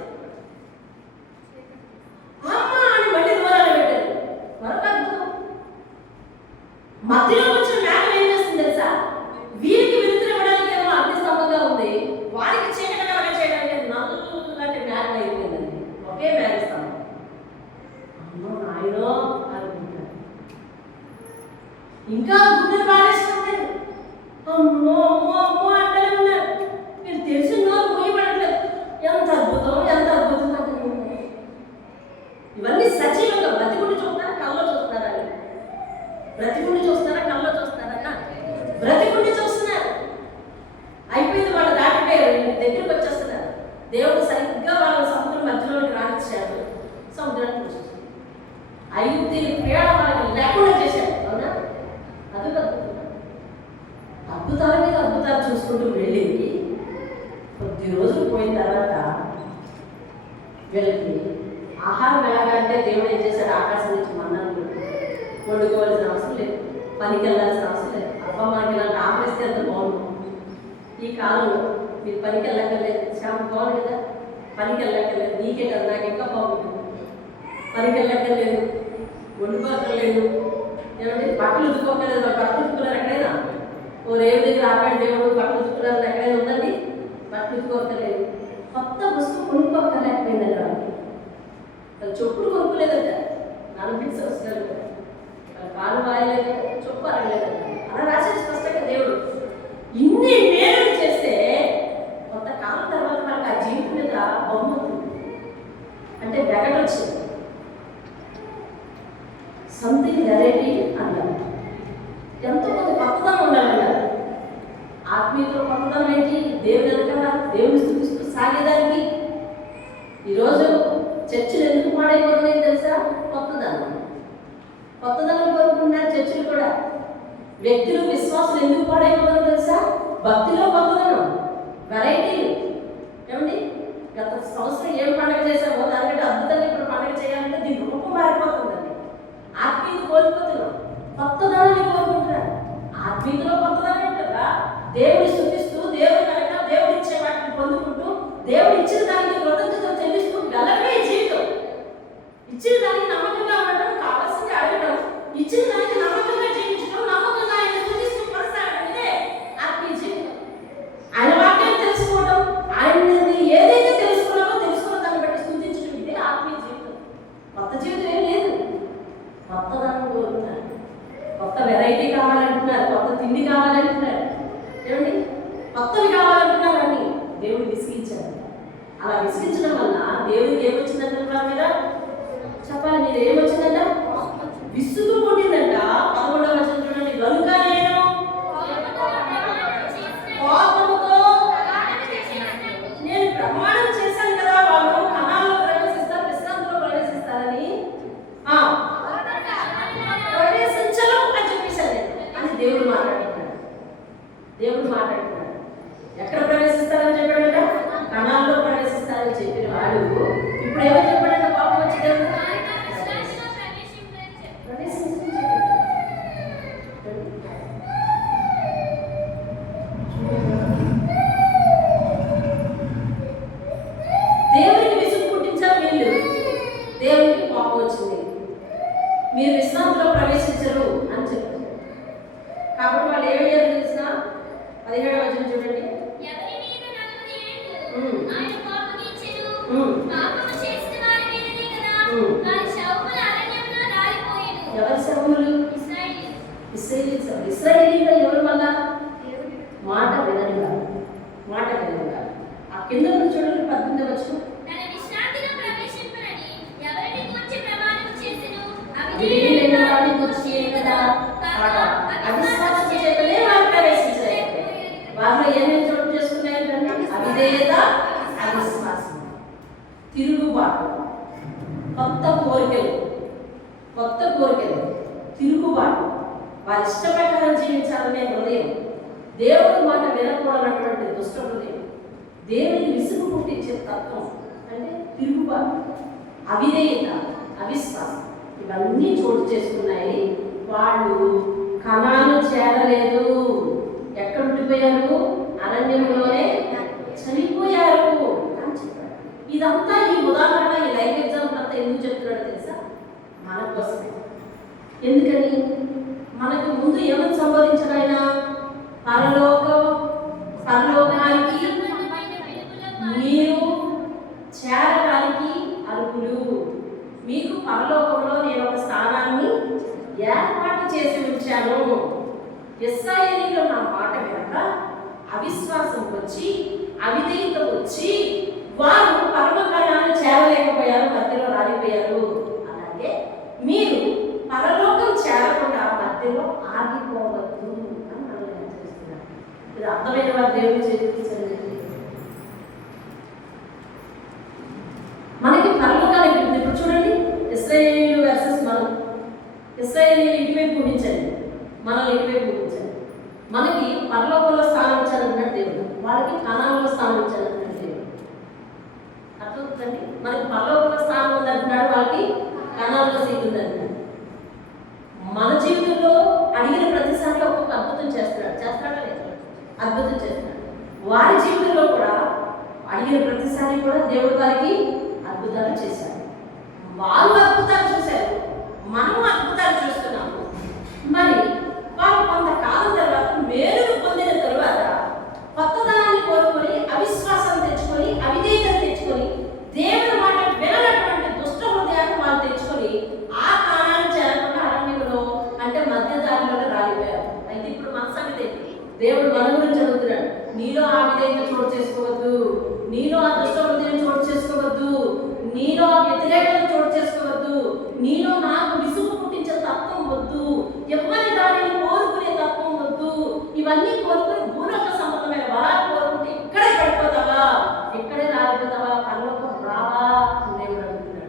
మధ్యలో వచ్చిన మేఘం ఏం చేస్తుంది తెలుసా? వీరికి వెలుతురు ఇవ్వడానికి ఏమో అగ్ని స్తంభంగా ఉంది, వారికి చీకటి కలగ చేయడానికి నల్లటి మేఘం అయిపోయిందండి. ఒకే మేఘ స్తంభం. ఇంకా గుండెలు బాధేసుకుంటారు. అమ్మో అమ్మో అమ్మో అంటూనే ఉన్నారు. మీరు తెలిసిన నోరు మూయబడట్లేదు. ఎంత అద్భుతం, ఎంత అద్భుతం అంటే ఇవన్నీ సజీవంగా బ్రతికుండి చూస్తారా, కళ్ళలో చూస్తున్నారా? బ్రతికుండి చూస్తారా, కళ్ళలో చూస్తారా? బ్రతికుండి చూస్తున్నారు. అయిపోయింది, వాళ్ళు దాటిపోయారు, దగ్గరికి వచ్చేస్తున్నారు. దేవుడు సరిగ్గా వాళ్ళ సముద్రం మధ్యలోకి రానిచ్చాడు. సముద్రాన్ని చూసేసాడు. ఐగుప్తు పీడ వాళ్ళకి లేకుండా చేశాడు. అవునా? అది అద్భుతాల మీద అద్భుతాలు చూసుకుంటూ వెళ్ళింది. కొద్ది రోజులు పోయిన తర్వాత వీళ్ళకి ఆహారం ఎలాగంటే దేవుడు ఏం చేశాడు, ఆకాశం నుంచి మన్నాను వండుకోవాల్సిన అవసరం లేదు, పనికి వెళ్ళాల్సిన అవసరం లేదు. అబ్బా మనకి ఇలాంటి ఆపేస్తే అంత బాగుంది. ఈ కాలంలో మీరు పనికి వెళ్ళక్కర్లేదు, శ్యామ బాగుంది కదా, పనికి వెళ్ళక్కర్లేదు, నీకే కదా, నాకు ఇంకా బాగుంటుంది. పనికి వెళ్ళక్కర్లేదు, వండుకోక్కర్లేదు, ఏమంటే బట్టలు ఉతుక్కోక్కర్లేదు. బట్టలు ఉతుక్కున్నారు ఎక్కడైనా? ఓ రేవు దగ్గర ఆపాడు దేవుడు, బట్టలు ఉతుక్కున్నారు ఎక్కడైనా ఉందండి? బట్టలు ఉతుక్కోక్కర్లేదు. కొత్త వస్తువు కొనుక్కోక్కర్లేకపోయిందంట. వాళ్ళు చెప్పులు కొనుక్కోలేదంట. 40 సంవత్సరాలు వాళ్ళ కాలు బాయలేదంట, చెప్పు అరగలేదంట. అలా రాశాడు స్పష్టంగా దేవుడు. ఇన్ని మేలు చేస్తే కొంతకాలం తర్వాత మనకు ఆ జీవితం మీద బహుమతి అంటే వెగట వచ్చింది. సంథింగ్ వెరైటీ అన్నారు. ఎంతో కొంత కొత్తదనం ఉండాలన్నారు. ఆత్మీయతలో కొత్తదనం ఏంటి? దేవుని వెనకాల దేవుని స్థుతిస్తూ సాగేదానికి. ఈరోజు చర్చిలు ఎందుకు పాడైపోతున్నాయి తెలుసా? కొత్తదనం. కొత్తదనం కోరుకుంటున్నారు చర్చిలు కూడా. వ్యక్తులు, విశ్వాసులు ఎందుకు పాడైపోతున్నారో తెలుసా? భక్తిలో కొత్తదనం, వెరైటీలు. ఏమండి, గత సంవత్సరం ఏం పండుగ చేసామో దానికంటే అద్భుతంగా ఇప్పుడు పండుగ చేయాలంటే దీని రూపం మారిపోతుందండి. ఆత్మీయత కోల్పోతున్నాం, కొత్తదనాన్ని కోరుకుంటున్నారు. ఆత్మీయతలో కొత్తదనం ఏంటంటే దేవుడిని స్థుతిస్తూ, దేవుడి కనుక దేవుడు ఇచ్చే వాటిని పొందుకుంటూ, దేవుడు ఇచ్చిన దానికి కృతజ్ఞతలు చెల్లిస్తూ వెళ్ళడమే జీవితం. ఇచ్చిన దానికి నమ్మకంగా ఉండడం, కావాల్సింది అడగడం, ఇచ్చిన దానికి నమ్మకంగా జీవించడం, నమ్మకంగా ఆయన స్థుతిస్తూ కొనసాగడం, ఇదే ఆత్మీయ జీవితం. ఆయన వాక్యం తెలుసుకోవడం, ఆయన ఏదైతే తెలుసుకున్నామో తెలుసుకున్న దాన్ని బట్టి స్థుతించడం, ఇదే ఆత్మీయ జీవితం. కొత్త జీవితం ఏం లేదు. కొత్తదనం కోరుతున్నారు, కొత్త వెరైటీ కావాలంటున్నారు, కొత్త తిండి కావాలంటున్నారు, ఏమండి కొత్తవి కావాలంటున్నారు అని దేవుడు విసిగించారు. అలా విసిగించడం వల్ల దేవుడికి ఏమొచ్చిందంట? మీద చెప్పాలి, మీరు ఏమొచ్చిందంట? విసుగు పుట్టిందంట. 11వ వచనం చూడండి. గనుక నేను కోపముతో నేను ప్రమాణం చేశాను కదా, వాళ్ళు కణాల్లో ప్రవేశిస్తారు, విశ్రాంతిలో ప్రవేశిస్తారని, ప్రవేశించను అని చెప్పేశాను అని దేవుడు మాట్లాడుతున్నాడు. దేవుడు మాట్లాడుతున్నాడు. ఎక్కడ ప్రవేశిస్తారని చెప్పాడంట? కణాల్లో ప్రవేశిస్తారని చెప్పిన వాడు ఇప్పుడు ఏమో చెప్పాడంట? కోపం వచ్చి దేవుడు దేవునికి విసుగు పుట్టించారు వీళ్ళు. దేవునికి కోపం వచ్చింది, మీరు విశ్రాంతిలో ప్రవేశించరు అని చెప్పారు. కాబట్టి వాళ్ళు ఏమయ్యారు తెలిసిన? 17వ వచనం చూడండి. ఎవరి శవములు? ఇశ్రాయేలీయులు. ఎవరు? మళ్ళా మాట వినగా, మాట వినగా. ఆ కింద నుంచి చూడండి 18వ వచనం. అవిశ్వాసం చేతనే వారు ప్రవేశించారు. వారిలో ఏమేమి చోటు చేసుకున్నాయంటే అవిధేయత, అవిశ్వాసం, తిరుగుబాటు, కొత్త కోరికలు, తిరుగుబాటు, వారి ఇష్ట ప్రకారం జీవించాలనే హృదయం, దేవుడి మాట వినకూడనటువంటి దుష్ట హృదయం, దేవునికి విసుగు పుట్టించే తత్వం అంటే తిరుగుబాటు, అవిధేయత, అవిశ్వాసం, ఇవన్నీ చోటు చేసుకున్నాయి. వాళ్ళు కనాను చేరలేదు. ఎక్కడ ఉండిపోయారు? అరణ్యంలోనే చనిపోయారు అని చెప్పారు. ఇదంతా ఈ ఉదాహరణ, ఈ లైఫ్ ఎగ్జాంపుల్ అంతా ఎందుకు చెప్తున్నాడో తెలుసా? మన కోసమే. ఎందుకని? మనకు ముందు ఏమని సంబోధించాడు ఆయన? పరలోకానికి మీరు చేరడానికి అర్హులు, మీకు పరలోకంలో నేను ఒక స్థానాన్ని ఏర్పాటు చేసి ఉంచాను. పంపించాను. ఇశ్రాయేలీయులు నా మాట వినక అవిశ్వాసం వచ్చి, అవిధేయత వచ్చి వారు పరమకాయాన్ని చేరలేకపోయారు, మధ్యలో రాలిపోయారు. అలాగే మీరు పరలోకం చేరకుండా మధ్యలో ఆగిపోవద్దు అని మనల్ని హెచ్చరిస్తున్నారు. ఇది అర్థమైన వారు దేవుడు చేయించండి. మనకి పరలోకానికి ఇప్పుడు చూడండి, ఇశ్రాయేలీయులు వర్సెస్ మనం. ఇశ్రాయేలీయులు ఇటువైపు ఊహించండి, మనల్ని ఇటువైపు ఊహించండి. మనకి పరలోకంలో స్థానం ఇచ్చారన్నట్టు దేవుడు, వాళ్ళకి కణాలలో స్థానం ఇచ్చారన్నట్టు దేవుడు. అర్థమవుతుందండి? మనకి పరలోకంలో స్థానం ఉందంటున్నాడు, వాళ్ళకి కణాలలో సీట్ ఉందంటున్నాడు. మన జీవితంలో అడిగిన ప్రతిసారి ఒక్కొక్క అద్భుతం చేస్తున్నాడా లేదా? అద్భుతం చేస్తున్నాడు. వారి జీవితంలో కూడా అడిగిన ప్రతిసారి కూడా దేవుడు వారికి అద్భుతాలు చేశారు. వాళ్ళు అద్భుతాలు చూశారు, మనము అద్భుతాలు చూస్తున్నాము. మరి వారు కొంతకాలం తర్వాత మేలును పొందిన తరువాత కొత్తదనాన్ని కోరుకొని, అవిశ్వాసం తెచ్చుకొని, అవిధేయతను తెచ్చుకొని, దేవుని మాట విననటువంటి దుష్ట హృదయాన్ని వాళ్ళు తెచ్చుకొని ఆ కాలాన్ని చేరకుండా అరణ్యంలో అంటే మధ్య దారిలోనే రాలిపోయారు. అయితే ఇప్పుడు మన సంగతి దేవుడు మన గురించి అడుగుతున్నాడు. నీలో ఆ విధేయత చోటు చేసుకోవద్దు, నీలో ఆ దుష్ట హృదయం చోటు చేసుకోవద్దు, నీలో ఆ వ్యతిరేకత చోటు చేసుకోవద్దు, నీలో నాకు విసుగు పుట్టించే తత్వం వద్దు, ఎవరి దానిని కోరుకునే తత్వం వద్దు. ఇవన్నీ కోరుకుని భూలోక సంబంధమైన వరాలు కోరుకుంటే ఇక్కడే పడిపోతావా, ఇక్కడే రాలిపోతావా, పరలోకం రావా దేవుడు అడుగుతున్నాడు.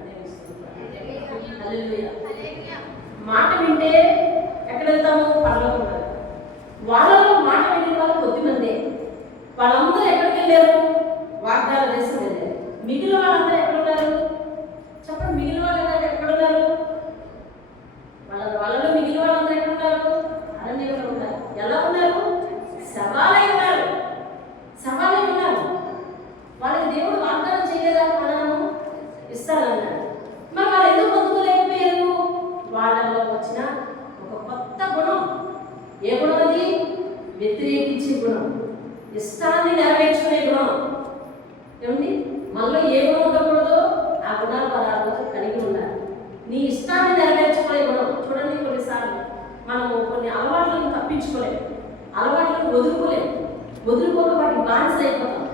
మాట వింటే ఎక్కడ వెళ్తాము? పరలోకం. వాళ్ళలో మాట వినే వాళ్ళు కొద్దిమందే. వాళ్ళందరూ ఎక్కడికి వెళ్ళారు? వాగ్దాన దేశం వెళ్ళారు. మిగిలిన వాళ్ళందరూ ఎక్కడ ఉన్నారు? చెప్పండి, మిగిలిన వాళ్ళు ఎక్కడ ఉన్నారు? వాళ్ళలో మిగిలిన వాళ్ళందరూ ఎక్కడ ఉన్నారు? అరణ్యంలో ఉన్నారు. ఎలా ఉన్నారు? సవాలై ఉన్నారు, సవాలై ఉన్నారు. వాళ్ళకి దేవుడు వాగ్దానం చేయలేదా? వాళ్ళను ఇస్తానన్నాడు. మరి వాళ్ళు ఎందుకు పొందుకోలేకపోయారు? వాళ్ళలో వచ్చిన ఒక కొత్త గుణం. ఏ గుణం అది? వ్యతిరేకించే గుణం, ఇష్టాన్ని నెరవేర్చుకునే గుణం. ఏమండి, మనలో ఏ గుణం ఉండకూడదో ఆ గుణాలు వాళ్ళు కలిగి ఉన్నారు. నీ ఇష్టాన్ని నెరవేర్చుకునే గుణం. చూడండి, కొన్నిసార్లు మనము కొన్ని అలవాట్లను తప్పించుకోలేము, అలవాట్లను వదులుకోలేము, వదులుకోక వాటికి బానిస అయిపోతాం.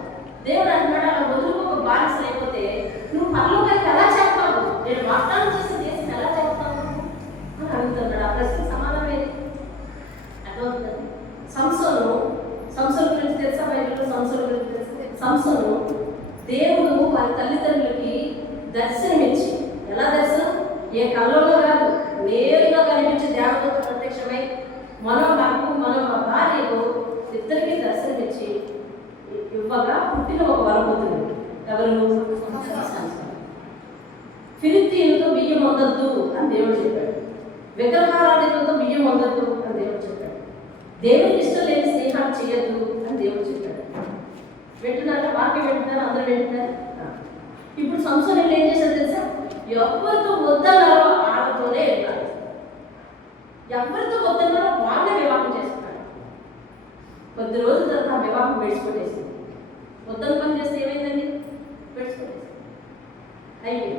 దేవుడు అంటున్నాడు, అలా వదులుకోక బానిస అయిపోతే నువ్వు పరలోకానికి ఎలా చేస్తావు? నేను వాగ్దానం చేసిన దేశం ఎలా చేస్తావు అని అడుగుతున్నాడు. ఆ ప్రశ్నకు సమాధానం ఏది? అర్థమవుతుంది. సంసోను గురించి తెలుసా? బైబిల్లో సంసోను గురించి తెలుసా? సంసోను దేవుడు వారి తల్లిదండ్రులకి దర్శనమిచ్చి, ఎలా దర్శనం? ఏ కళ్ళలో కాదు, నేరుగా కనిపించే దేవతతో ప్రత్యక్షమై మన భర్తకు మన భార్యకు ఇద్దరికి దర్శనమిచ్చి ఇవ్వగా పుట్టిన ఒక వరబోతుంది. ఎవరు? ఫిలిస్తీయులతో బియ్యం వదద్దు అని దేవుడు చెప్పాడు. విగ్రహారాధికులతో బియ్యం వదద్దు అని దేవుడు చెప్పాడు. దేవుడికి ఇష్టం లేని స్నేహాలు చేయొద్దు అని దేవుడు చెప్పాడు. వింటున్నారా? వాక్యం వింటున్నారు, అందరూ వింటున్నారు. ఇప్పుడు సంసోను ఏం చేశారు తెలుసా? ఎవరితో వద్దన్నారో వాళ్ళతోనే వెళ్ళారు. ఎవరితో వద్దన్నారో వాళ్ళే వివాహం చేస్తున్నాడు. కొద్ది రోజుల తర్వాత ఆ వివాహం విడిచిపెట్టేసింది. వద్దని పని చేస్తే ఏమైందండి? విడిచిపెట్టేసింది. అయితే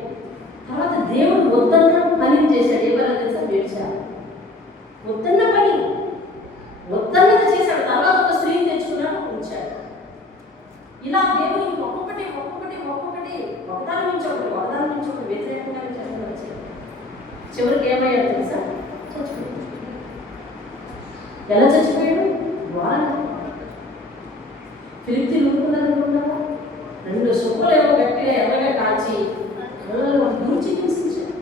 తర్వాత దేవుడు వద్దన్న పని చేశాడు. ఏమన్నా తెలుసా? విడిచారు. వద్దన్న పని వద్దన్నది చేశాడు. తర్వాత ఒక స్త్రీని తెచ్చుకున్నాడు, ఉంచాడు. ఇలా దేవుడు ఒక్కొక్కటి ఒకదాని నుంచి ఒకటి వ్యతిరేకంగా చేస్తూ వచ్చాడు. చివరికి ఏమయ్యాడు తెలుసా? చచ్చిపోయాడు. ఎలా చచ్చిపోయాడు? ఫిలిస్తీయులు ఊరుకున్నారనుకుంటారా? 2 సుక్కలేమో గట్టిగా ఎర్రగా కాల్చి దూచి హింసించాడు.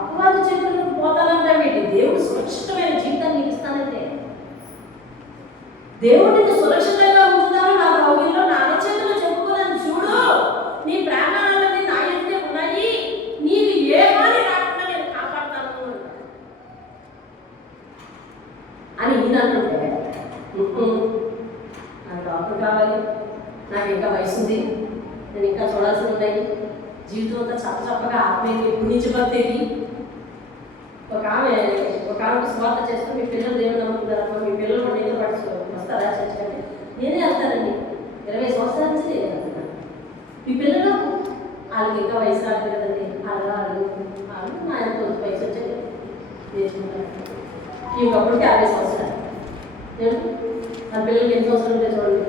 అపవాద చేతులకు పోతానంటే దేవుడు సురక్షితమైన జీవితాన్ని నీకు ఇస్తానంటే, దేవుడిని సురక్షితంగా ఉంచుతాను, నా కౌగిల్లో నా అరచేతులు చెప్పుకున్నాను, చూడు నీ ప్రాణాలన్నీ నా ఎదుటే ఉన్నాయి, నీకు ఏ హాని రాకుండా నేను కాపాడుతాను అని ఈయన అంటుంటే, నాకు డాక్టర్ కావాలి, నాకు ఇంకా వయసు ఉంది, నేను ఇంకా చూడాల్సి ఉన్నాయి, జీవితం అంతా చప్పగా ఆత్మీయంగా ఎప్పుడు నుంచి బతేది. ఒక ఆమెకు స్వార్థ చేస్తూ మీ పిల్లలు దేవుడు నమ్ముతున్నారమ్మా, మీ పిల్లలు కూడా నేను వస్తారా చర్చండి? నేనే వెళ్తానండి, 20 సంవత్సరాల నుంచి నేను వెళ్తున్నాను. మీ పిల్లలు వాళ్ళకి ఇంకా వయసు రాదు కదండి, వాళ్ళు నా ఎంత వయసు వచ్చాక నేర్చుకుంటారు. ఇంకప్పటికి 50 సంవత్సరాలు. నా పిల్లలకి ఎన్ని సంవత్సరాలు ఉంటే చూడండి,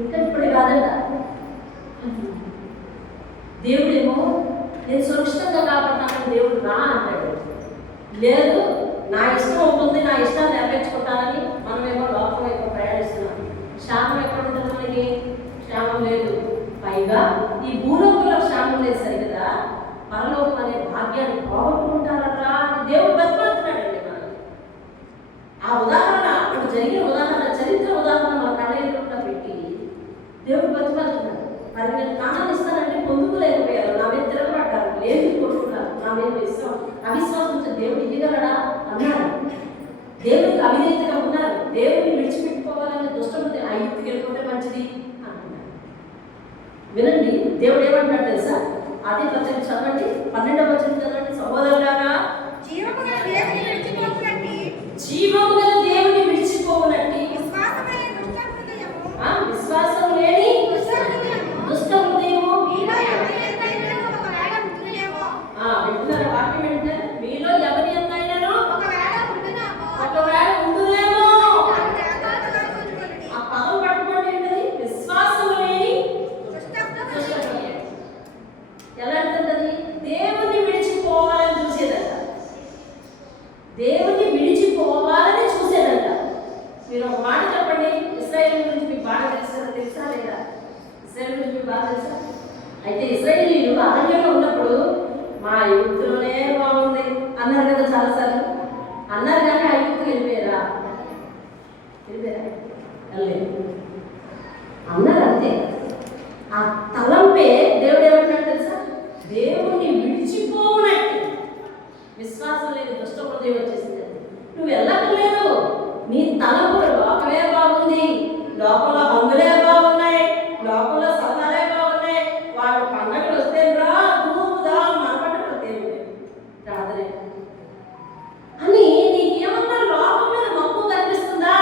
ఇంకా ఇప్పుడు కాదంట. దేవుడేమో నేను సురక్షితంగా కాపాడుతానని దేవుడు రా అంటాడు. లేదు నా ఇష్టం ఉంటుంది, నా ఇష్టాన్ని నెరవేర్చుకుంటానని మనమేమో లోపల వైపు ప్రయాణిస్తున్నాం. క్షేమం ఎక్కడ ఉంటుంది మనకి? క్షేమం లేదు. పైగా ఈ భూలోకంలో క్షేమం లేదు సరిగదా, పరలోకం అనే భాగ్యాన్ని పోగొట్టుకుంటారట్రా అని దేవుడు బతిమాడుతున్నాడండి మనం. ఆ ఉదాహరణ అప్పుడు జరిగిన ఉదాహరణ, చరిత్ర ఉదాహరణ మన కళ్ళ పెట్టి దేవుడు బతిమాడుతున్నాడు. మరి నేను కారణం ఇస్తానంటే పొందుకోలేకపోయారు, నా మీద తిరగబడ్డారు, లేదు కొట్టుకున్నారు, నా మీద అవిశ్వాసం నుంచి దేవుడు ఇవ్వగలడా అన్నారు. దేవుడికి అవిధేయతగా ఉన్నారు, దేవుడిని విడిచిపెట్టుకోవాలని దుష్టం ఆ యుక్తికి వెళ్ళిపోతే మంచిది అంటున్నారు. వినండి, దేవుడు ఏమంటున్నాడు తెలుసా? అదే పత్రిక చదవండి, 12వ వచనం చదవండి. సహోదరులారా, జీవము గల దేవుని విడిచిపోవునట్టి విశ్వాసం లేని దుష్ట హృదయము వింటున్నారు. వాక్యం వింటారు. మీలో ఎవరి ఎంతైనాను ఒకవేళ ఉండునేమో. ఆ పదం పట్టుకోండి ఏంటది? విశ్వాసం లేని ఎలా అంటుంది? దేవుని విడిచిపోవాలని చూసేదంట, దేవుని విడిచిపోవాలని చూసేదంట. మీరు ఒక మాట చెప్పండి, ఇశ్రాయేలు గురించి మీకు బాగా తెలుసా లేదా? ఇశ్రాయేలు గురించి మీకు బాగా తెలుసా? అయితే ఇశ్రాయేలీలు అరణ్యంలో ఉన్నప్పుడు మా యుక్తిలోనే బాగుంది అన్నారు కదా చాలాసార్లు. అన్నారు కానీ ఆ యుక్తి వెళ్ళిపోయారా? వెళ్ళలేదు అన్నారు అంతే. ఆ తలంపే దేవుడు ఏమంటున్నాడు తెలుసా? దేవుణ్ణి విడిచిపోవునట్టు విశ్వాసం లేదు, దుష్ట హృదయం వచ్చేసింది. నువ్వు వెళ్ళక్కర్లేదు, నీ తలంపు లోకమే బాగుంది, లోపల హంగులే బాగున్నాయి, లోపల సన్నాలే బాగున్నాయి, వాళ్ళు పండగలు వస్తే రా దూదా మనపట్టే రాదరే అని నీకేమన్నా లోకం మీద మక్కువ కనిపిస్తుందా?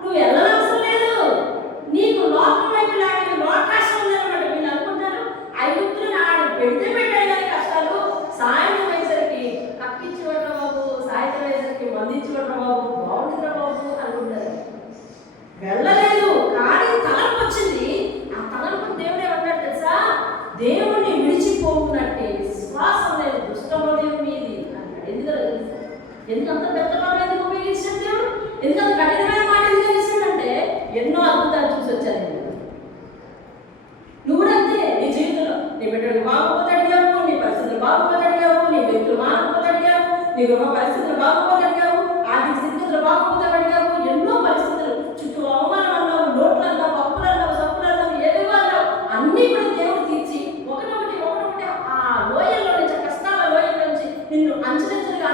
నువ్వు వెళ్ళనవసరం లేదు. నీకు లోకం వైపు లాంటి లోకాశం ఉందన్నమాట. వీళ్ళు అనుకుంటారు ఐదుగురు ఆడు పెడితే పెట్టాయి కష్టాలు, సాయంత్రం అయ్యేసరికి కక్కించుకోవడం బాబు, సాయంత్రం అయ్యేసరికి మందించుకోవడం బాబు, బాగుంటుందా బాబు అనుకుంటారు. వెళ్ళలేదు కానీ తలంపు వచ్చింది. ఆ తలంపు దేవుడు ఏమంటాడు తెలుసా? దేవుణ్ణి విడిచిపోవునట్టే విశ్వాసం లేదు దుష్ట హృదయం మీది అన్నాడు. ఎందుకంత పెద్ద మాట ఎందుకు ఉపయోగించాడు దేవుడు? ఎందుకంత కఠినమైన మాట ఎందుకు చేశాడంటే ఎన్నో అద్భుతాలు చూసి వచ్చాను. నువ్వు అంతే, నీ జీవితంలో నీ బిడ్డలు బాగుపోతే అడిగావు, నీ పరిస్థితులు బాగుపోతే అడిగావు, నీ వ్యక్తులు మారకపోతే అడిగావు, నీ గృహ పరిస్థితులు బాగుపోతే అడిగావు, ఆర్థిక స్థితిగతులు బాగుపోతే అడిగావు, ఎన్నో పరిస్థితులు చుట్టూ అవమానం అన్నావు, లోట్లు అన్నావు, అప్పులు అన్నావు, సప్పులు అన్నావు, ఏదేవో అన్నావు. అన్నీ కూడా దేవుడు తీర్చి ఒకటొకటి ఆ లోయల్లో నుంచి, కష్టాల లోయల్లో నుంచి నిన్ను అంచెలంచెలుగా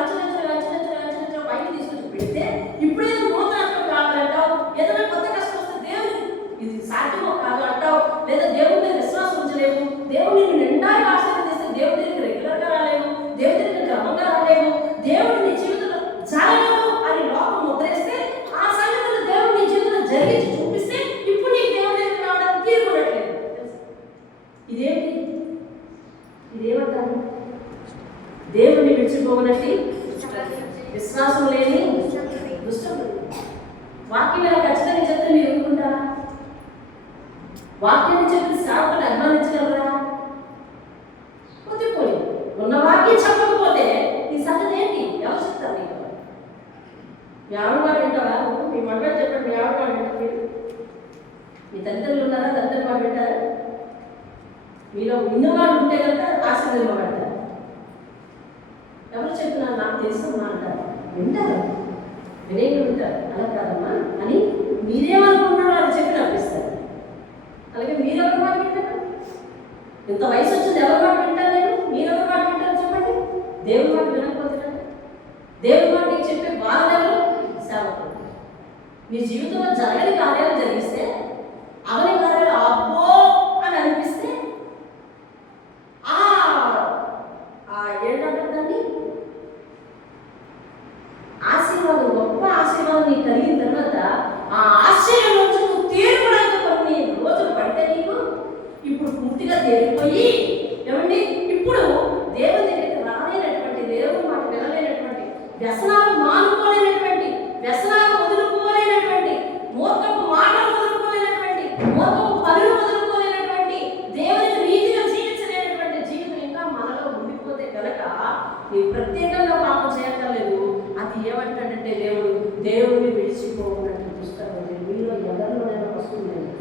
పైకి తీసుకొచ్చి పెడితే ఇప్పుడు ఏదో నూతనత్వం కావాలంటావు, ఏదైనా కొత్త కష్టం వస్తే దేవుడు ఇది సాధ్యమో కాదు అంటావు, లేదా దేవుడి మీద విశ్వాసం ఉంచలేవు, దేవుడిని నిండాగా ఆశీర్వదిస్తే దేవుడి దగ్గర రెగ్యులర్గా రాలేవు, దేవుడి దగ్గర క్రమంగా రాలేవు, దేవుడు నీ జీవితంలో జరగదు అని లోపం ముద్రేస్తే ఆ సంగతులు దేవుడు నీ జీవితంలో జరిగించి చూపిస్తే ఇప్పుడు నీకు దేవుడి దగ్గర రావడానికి తీరుకోవట్లేదు. ఇదేంటి? ఇదేమంటారు? దేవుడిని విడిచిపోవనట్టి విశ్వాసం లేని దుష్టం. వాక్యం ఇలా ఖచ్చితంగా చెప్తే మీరు ఎదుర్కొంటారా? వాక్యాన్ని చెప్పి సేవకుని అభిమానించగలరా? పోతే ఉన్న వాక్యం చెప్పకపోతే నీ సంగతి ఏంటి? ఎవరు చెప్తారు నీకు? మీ ఆవిడ మాట వింటావా? మీ మగ చెప్పండి, మీ ఆవిడ మాట వింటారు మీరు? మీ తల్లిదండ్రులు ఉన్నారా? తల్లిదండ్రులు మాట వింటారా? మీలో ఉన్నవాళ్ళు ఉంటే కనుక ఆశీర్వదింపబడతారు. ఎవరు చెప్పినా నాకు తెలుసమ్మా అంటారు, వింటారు, వినేగా వింటారు. అలా కాదమ్మా అని మీరేమనుకుంటున్నారో అది చెప్పి అనిపిస్తారు. అలాగే మీరు ఎవరి మాట వింటారు? ఇంత వయసు వచ్చింది ఎవరి మాట వింటారు? నేను మీరు ఎవరి మాట వింటారు చెప్పండి? దేవుడి మాట వినకపోతున్నాను. దేవుడి మాట నీకు చెప్పే వాళ్ళెవరు? సేవకులు. నీ జీవితంలో జరగని కార్యాలు జరిగిస్తే, అవని కార్యాలు అబ్బో అని అనిపిస్తే ఏంటంటుందండి ఆశీర్వాదం, గొప్ప ఆశీర్వాదం నీకు కలిగిన తర్వాత ఆ ఆశ్చర్యం నుంచి నువ్వు తేరుకోవడానికి కొన్ని రోజులు పడితే నీకు ఇప్పుడు పూర్తిగా తేలిపోయి ఏమండి ఇప్పుడు దేవుని దగ్గరికి రాలేనటువంటి, దేవుని మాట వినలేనటువంటి, వ్యసనాలు మానుకోలేనటువంటి నీ ప్రత్యేకంగా పాపం చేయక్కర్లేదు. అది ఏమంటాడంటే దేవుడిని విడిచిపోకున్నట్టు చూస్తాడు. మీలో ఎవరిలోనైనా వస్తుందండి,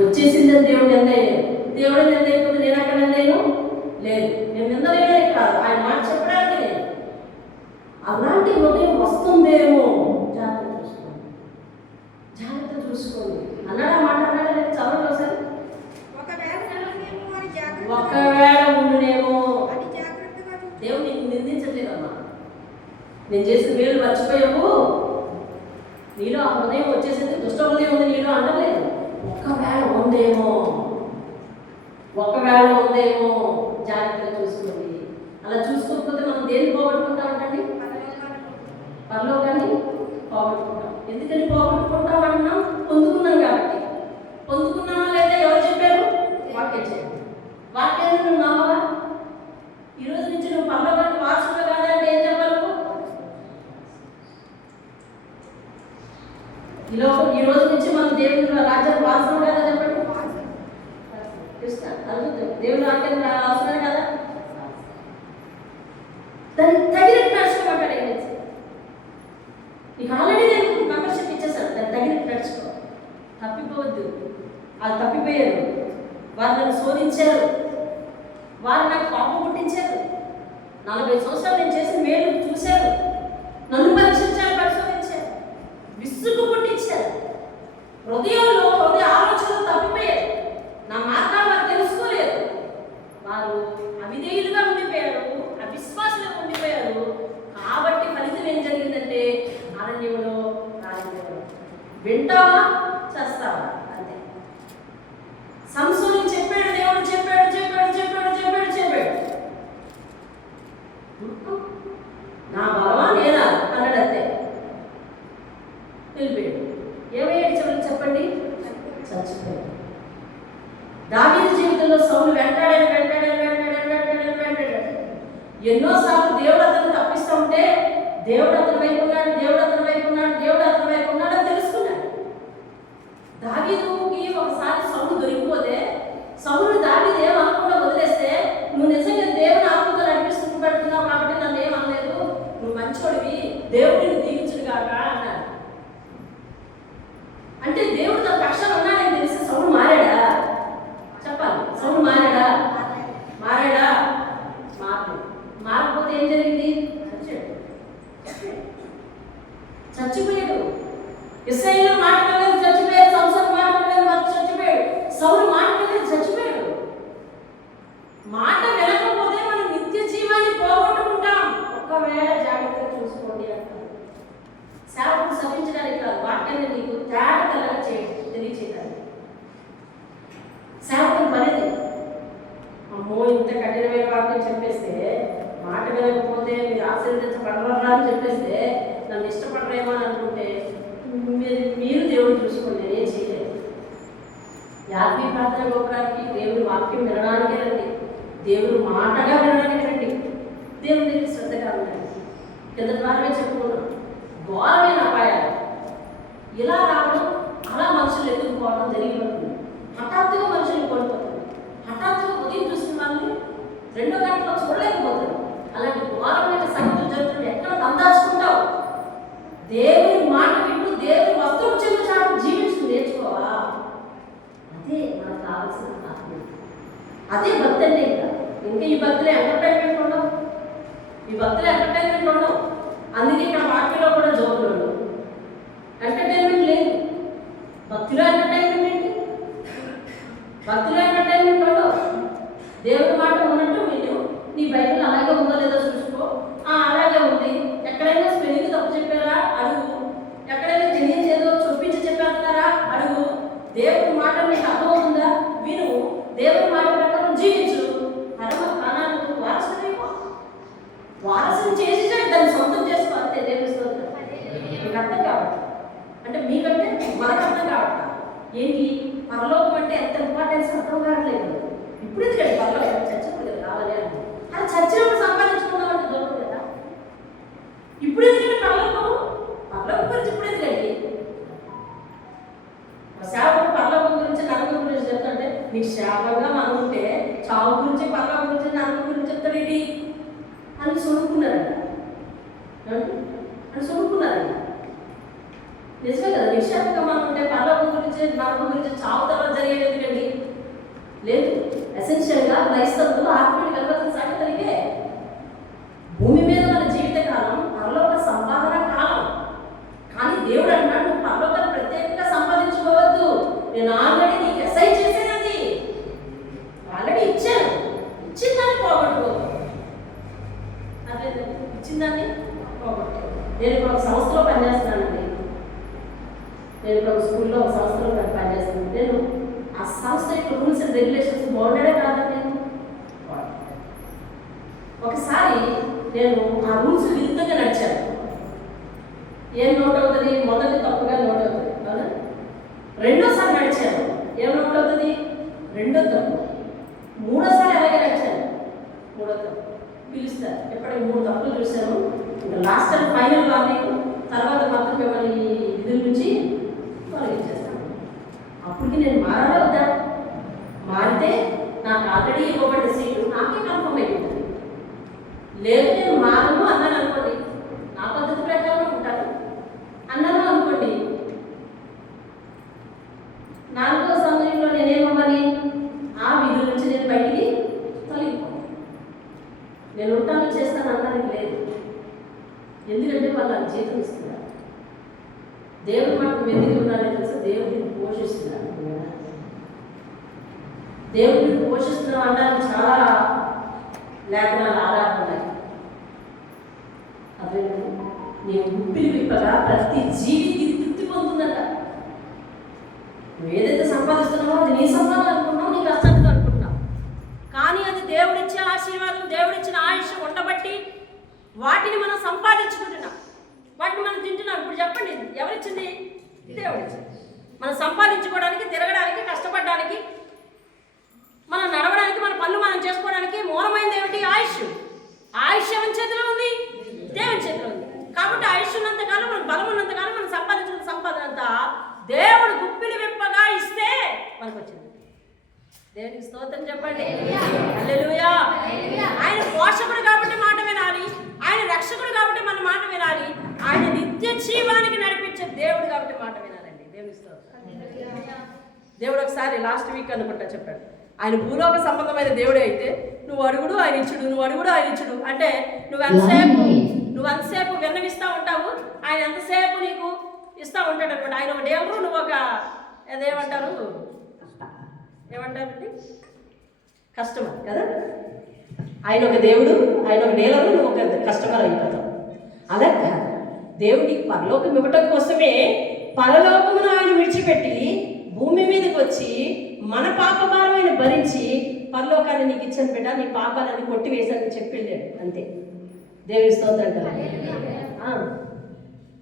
వచ్చేసిందని దేవుడు ఎందయ్యలేదు. దేవుడు నిందైపోతే నేను అక్కడ నిందయ్యను లేదు, నేను నిందలేనే కాదు, ఆయన మాట చెప్పడానికి లేదు. అలాంటి హృదయం వస్తుందేమో, జాగ్రత్త చూసుకోండి అన్నాడు. ఆ మాట అన్నాడు లేదు, చదవండి ఒకసారి. ఒకవేళ ఉండునేమో, దేవుడు నీకు నిందించట్లేదమ్మా, నేను చేసిన మేలు మర్చిపోయావు, నీలో ఆ హృదయం వచ్చేసింది, దుష్ట హృదయం ఉంది నీలో అనలేదు. ఒకవేళ ఉందేమో జాగ్రత్తగా చూసుకోండి. అలా చూసుకోకపోతే మనం దేన్ని పోగొట్టుకుంటాం అంటండి? పరలోకాన్ని పోగొట్టుకుంటాం. ఎందుకని పోగొట్టుకుంటాం అంటున్నాం? పొందుకున్నాం కాబట్టి. పొందుకున్నామా లేదా ఎవరు చెప్పారు? వాక్యం చెప్పారు. వాక్యాన్ని నువ్వు నమ్మవా? ఈరోజు నుంచి నువ్వు పరలోకానికి వారసుడు కాదంటే ఏం చెప్పాలి? ఈ రోజు నుంచి మనం దేవుని రాజ్యానికి వారసుడు కదా చెప్పండి. దేవుని వాక్యానికి వారసుడే కదా. దానికి తగినట్టు నడుచుకోమంటాడు. ఏం చేసి నీకు ఆల్రెడీ నేను మెంబర్షిప్ ఇచ్చేసాను, దాన్ని తగినట్టు నడుచుకో. తప్పిపోవద్దు. వాళ్ళు తప్పిపోయారు, వారు నన్ను శోధించారు, వారు నాకు పాపం పుట్టించారు. 40 సంవత్సరాలు నేను చేసిన మేలు చూశారు, నన్ను పరీక్షించారు, పరిశోధించారు, విసుగు పుట్టించారు. హృదయంలో ఆలోచనలు తప్పిపోయారు. నా మార్గాలు వారు తెలుసుకోలేదు. వారు అవిధేయులుగా ఉండిపోయారు, అవిశ్వాసులుగా ఉండిపోయారు. కాబట్టి ఫలితం ఏం జరిగిందంటే అరణ్యంలో రాజు వింటావా చేస్తావా అంతే. సంసోనికి చెప్పాడు దేవుడు, చెప్పాడు నా బలమా నేనా అన్నాడు అంతే. వెళ్ళిపోయాడు. ఏమయ్యాడు చివరికి చెప్పండి? చచ్చిపోయాడు. దావీదు జీవితంలో సౌలు వెంటాడాడు. ఎన్నోసార్లు దేవుడు అతను తప్పిస్తూ ఉంటే దేవుడు అతని వైపు ఉన్నాడు అని తెలుసుకున్నాడు. దావీదుకి ఒకసారి సౌలు దొరికిపోతే సౌలు దావీదు ఏమనకుండా వదిలేస్తే, నువ్వు నిజంగా దేవుని ఆత్మతో నడిపిస్తూ పెడుతున్నావు కాబట్టి నన్ను ఏమనలేదు, నువ్వు మంచోడివి, దేవుడిని దీవించుడు కాక అన్నాడు. అంటే దేవుడు తన పక్షాన ఉన్నాడని తెలిసి సౌలు మారాడా? చెప్పాలి. సౌలు మారాడా? మారకపోతే ఏం జరిగింది? చచ్చిపోయాడు. ఇశ్రాయేలు మాట వినలేదు, చచ్చిపోయాడు. సంసారం మాట వినలేదు, చచ్చిపోయాడు. సౌలు మాట వినలేదు, చచ్చిపోయాడు. మాట వినకపోతే మనం నిత్య జీవాన్ని పోగొట్టుకుంటాం. ఒకవేళ జాగ్రత్తగా చూసుకోండి అంటారు. సేవకుడు సహించడానికి కాదు, వాక్యాన్ని నీకు తేటగా తెలియచేయడానికి. సేవకుని పనిది. అమ్మో ఇంత కఠినమైన వాక్యం చెప్పేస్తే, మాట వినకపోతే మీరు ఆశీర్వదించబడరా అని చెప్పేస్తే నన్ను ఇష్టపడరేమో అని అనుకుంటే మీరు దేవుడు చూసుకోండి, నేనేం చేయలేదు. యాత్రీ ప్రార్థన గోపురానికి దేవుని వాక్యం వినడానికే రండి, దేవుడు మాటగా వినడానికి రండి, దేవుని దగ్గర శ్రద్ధగా ఉండండి. కింద ద్వారమే చెప్పుకున్నాం, ఘోరమైన అపాయాలు ఇలా రావడం, అలా మనుషులు ఎత్తుకుపోవడం జరిగిపోతుంది. హఠాత్తుగా మనుషులు కోల్పోతారు. హఠాత్తుగా ఉదయం చూసిన వాళ్ళని 2వ గంటలో చూడలేకపోతారు. అలాంటి ఘోరమైన సంగతులు జరుగుతుంది. ఎక్కడ అందాచుకుంటావు? దేవుని మాట వింటూ దేవుని వస్తువు చెందు చాటు జీవించు నేర్చుకోవా? అదే మనకు కావాల్సిన ఆత్మ. అదే భక్తి అంటే. ఇంకా ఈ భక్తులు ఎంటర్టైన్మెంట్ ఉండవు, అందుకే ఇక్కడ వాక్యలో కూడా జోకులు ఉండవు. ఎంటర్టైన్మెంట్ లేదు. భక్తిలో ఎంటర్టైన్మెంట్ ఏంటి? భక్తిలో ఎంటర్టైన్మెంట్ ఉండవు. దేవుడి మాట ఉన్నట్టు విను, నీ బైబిల్ అలాగే ఉందో లేదో చూసుకో. అలాగే ఉంది. ఎక్కడైనా స్పెల్లింగ్ తప్పు చెప్పారా అడుగు, ఎక్కడైనా తెలియజేదో చూపించి చెప్పేస్తారా అడుగు. దేవుడి మాట నీకు అర్థమవుతుందా? విను, దేవుడి మాట ప్రకారం జీవించు. పరమ ప్రాణాలకు వారసుని చేసి దాన్ని సొంతం చేసుకోవాలి. దేవుని స్తోత్రం. మీకు అర్థం కావాలి అంటే, మీకంటే మనకు అర్థం కావాలి. మనం ఉంటే పరలోకం గురించి నరకం గురించి చావు తర్వాత జరిగేది ఎందుకండి? లేదు. ఎసెన్షియల్గా క్రైస్తవులు ఆత్మీయులు కలవాల్సిన సంగతి ఇదే. భూమి మీద మన జీవిత కాలం పరలోక సంపాదన కాలం. కానీ దేవుడు అంటున్నాడు, నువ్వు పరలోకాన్ని ప్రత్యేకంగా సంపాదించుకోవద్దు, నేను ఆల్రెడీ నీకు అసైన్ చేసేది, ఆల్రెడీ ఇచ్చాను, ఇచ్చిన దాన్ని పోగొట్టుకోవద్దు. అదే ఇచ్చిన దాన్ని పోగొట్టుకోవద్దు. నేను ఇప్పుడు ఒక సంస్థలో పనిచేస్తున్నానండి. నేను ఇప్పుడు ఒక స్కూల్లో ఒక సంస్థలో పనిచేస్తున్నాను. నేను ఆ సంస్థ యొక్క రూల్స్ అండ్ రెగ్యులేషన్స్ బాగుండేదే కాదండి. నేను ఒకసారి నేను ఆ రూల్స్ విరుద్ధంగా నడిచాను. ఏం నోట్ అవుతుంది? మొదటి తప్పుగా నోట్ అవుతుంది, అవునా? రెండోసారి నడిచాను, ఏం నోట్ అవుతుంది? రెండో తప్పు. మూడోసారి అలాగే నడిచాను, మూడో తప్పు. పిలుస్తారు, ఎప్పటికీ 3 తప్పులు చూశాను. ఇంకా లాస్ట్ అండ్ ఫైనల్ వార్నింగ్, తర్వాత మాత్రం మిమ్మల్ని విధుల నుంచి తొలగించేస్తాను. అప్పటికి నేను మారాలా వద్దా? మారితే నాకు ఆల్రెడీ ఇవ్వబడ్డ సీటు నాకే కన్ఫర్మ్ అయిపోతుంది. లేదు నేను మారను అన్నాను అనుకోండి, నా పద్ధతి ప్రకారం ఉంటాను అన్నాను అనుకోండి, 4వ సమయంలో నేనేమవ్వాలి? ఆ విధుల నుంచి నేను బయటికి తొలగిపోను. నేను ఉంటాను చేస్తాను అనడానికి లేదు. ఎందుకంటే వాళ్ళు నాకు జీతం ఇస్తున్నారు. దేవుడు మాకు ఎందుకు ఉన్నారో తెలుసా? దేవుడిని పోషిస్తున్నారు. దేవుడిని పోషిస్తున్నాం అనడానికి చాలా లేఖనాలు ఆధారాలు ఉన్నాయి. అదే నీ ఉప్పిరి విప్పగా ప్రతి జీవికి తృప్తి పొందుతుందట. నువ్వు ఏదైతే సంపాదిస్తున్నావో అది నీ సంపాదన అనుకున్నావు, నీ కష్టానికి అనుకుంటున్నావు. కానీ అది దేవుడిచ్చే ఆశీర్వాదం, దేవుడిచ్చిన ఆయుష్ ఉండబట్టి వాటిని మనం సంపాదించుకుంటున్నాం, వాటిని మనం తింటున్నాం. ఇప్పుడు చెప్పండి, ఎవరిచ్చింది? దేవుడిచ్చింది. మనం సంపాదించుకోవడానికి, తిరగడానికి, కష్టపడడానికి, మనం నడవడానికి, మన పనులు మనం చేసుకోవడానికి మూలమైనది ఏమిటి? ఆయుష్. ఆయుష్ ఎవరి చేతిలో ఉంది? దేవుని చేతిలో ఉంది. కాబట్టి ఆయుష్ ఉన్నంతకాలం, మనకు బలం ఉన్నంతకాలం, మనం సంపాదించిన సంపాదన అంతా దేవుడు గుప్పిలు విప్పగా ఇస్తే మనకు వచ్చింది. దేవునికి స్తోత్రం చెప్పండి. హల్లెలూయా. ఆయన పోషకుడు కాబట్టి మాట వినాలి, ఆయన రక్షకుడు కాబట్టి మన మాట వినాలి, ఆయన నిత్య జీవానికి నడిపించే దేవుడు కాబట్టి మాట వినాలండి. దేవునికి స్తోత్రం. దేవుడు ఒకసారి లాస్ట్ వీక్ అనుకుంటా చెప్పాడు, ఆయన భూలోక సంబంధమైన దేవుడే అయితే నువ్వు అడుగుడు ఆయన ఇచ్చుడు, నువ్వు అడుగుడు ఆయన ఇచ్చుడు అంటే నువ్వు ఎంతసేపు విన్నవిస్తూ ఉంటావు, ఆయన ఎంతసేపు నీకు ఇస్తూ ఉంటాడు అనమాట. ఆయన ఒక డేలరు, నువ్వు ఒక అదేమంటారు, ఏమంటారు కస్టమర్ కదా. ఆయన ఒక దేవుడు, ఆయన ఒక డీలరు, నువ్వు ఒక కస్టమర్ అయిపోతావు. అలా కాదు, దేవుడు నీకు పరలోకం ఇవ్వటం కోసమే పరలోకమును ఆయన విడిచిపెట్టి భూమి మీదకి వచ్చి మన పాపభారమైన భరించి పరలోకాన్ని నీకు ఇచ్చాను బిడ్డ, నీ పాపాలన్నీ కొట్టివేశానని చెప్పిళ్ళాడు. అంతే. దేవుని స్తోత్రం కదా.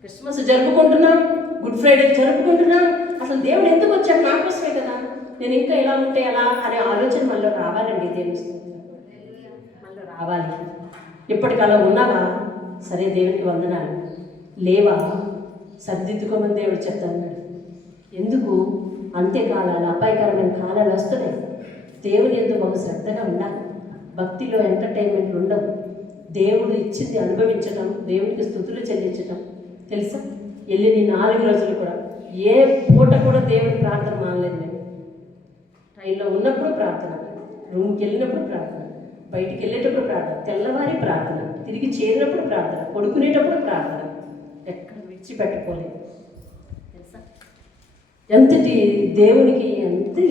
క్రిస్మస్ జరుపుకుంటున్నాం, గుడ్ ఫ్రైడే జరుపుకుంటున్నాం. అసలు దేవుడు ఎందుకు వచ్చాడు? నా కోసమే కదా. నేను ఇంకా ఇలా ఉంటే ఎలా అనే ఆలోచన మనలో రావాలండి. దేవుని స్తోత్రం మనలో రావాలి. ఇప్పటికలా ఉన్నావా? సరే, దేవునికి వందనాలు. లేవా? సర్దిద్దుకోమని దేవుడు చెప్తాడు. ఎందుకు? అంత్యకాలాలు, అపాయకరమైన కాలాలు వస్తున్నాయి. దేవుని ఎందుకు ఒక శ్రద్ధగా ఉండాలి. భక్తిలో ఎంటర్టైన్మెంట్ ఉండవు. దేవుడు ఇచ్చింది అనుభవించడం, దేవునికి స్తుతులు చెల్లించడం. తెలుసా, వెళ్ళిన 4 రోజులు కూడా ఏ పూట కూడా దేవుని ప్రార్థన మానలేదు. నేను ట్రైన్లో ఉన్నప్పుడు ప్రార్థన, రూమ్కి వెళ్ళినప్పుడు ప్రార్థన, బయటికి వెళ్ళేటప్పుడు ప్రార్థన, తెల్లవారి ప్రార్థన, తిరిగి చేరినప్పుడు ప్రార్థన, పడుకునేటప్పుడు ప్రార్థన, ఎక్కడ విడిచిపెట్టుకోలేదు. తెలుసా, ఎంతటి దేవునికి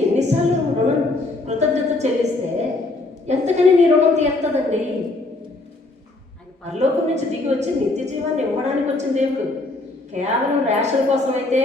ఎన్నిసార్లు రుణం కృతజ్ఞత చెల్లిస్తే ఎంతకని నీ రుణం తీరుతుందండి. ఆయన పరలోకం నుంచి దిగి వచ్చి నిత్య జీవాన్ని ఇవ్వడానికి వచ్చిన దేవుడు. కేవలం రేషన్ కోసమైతే,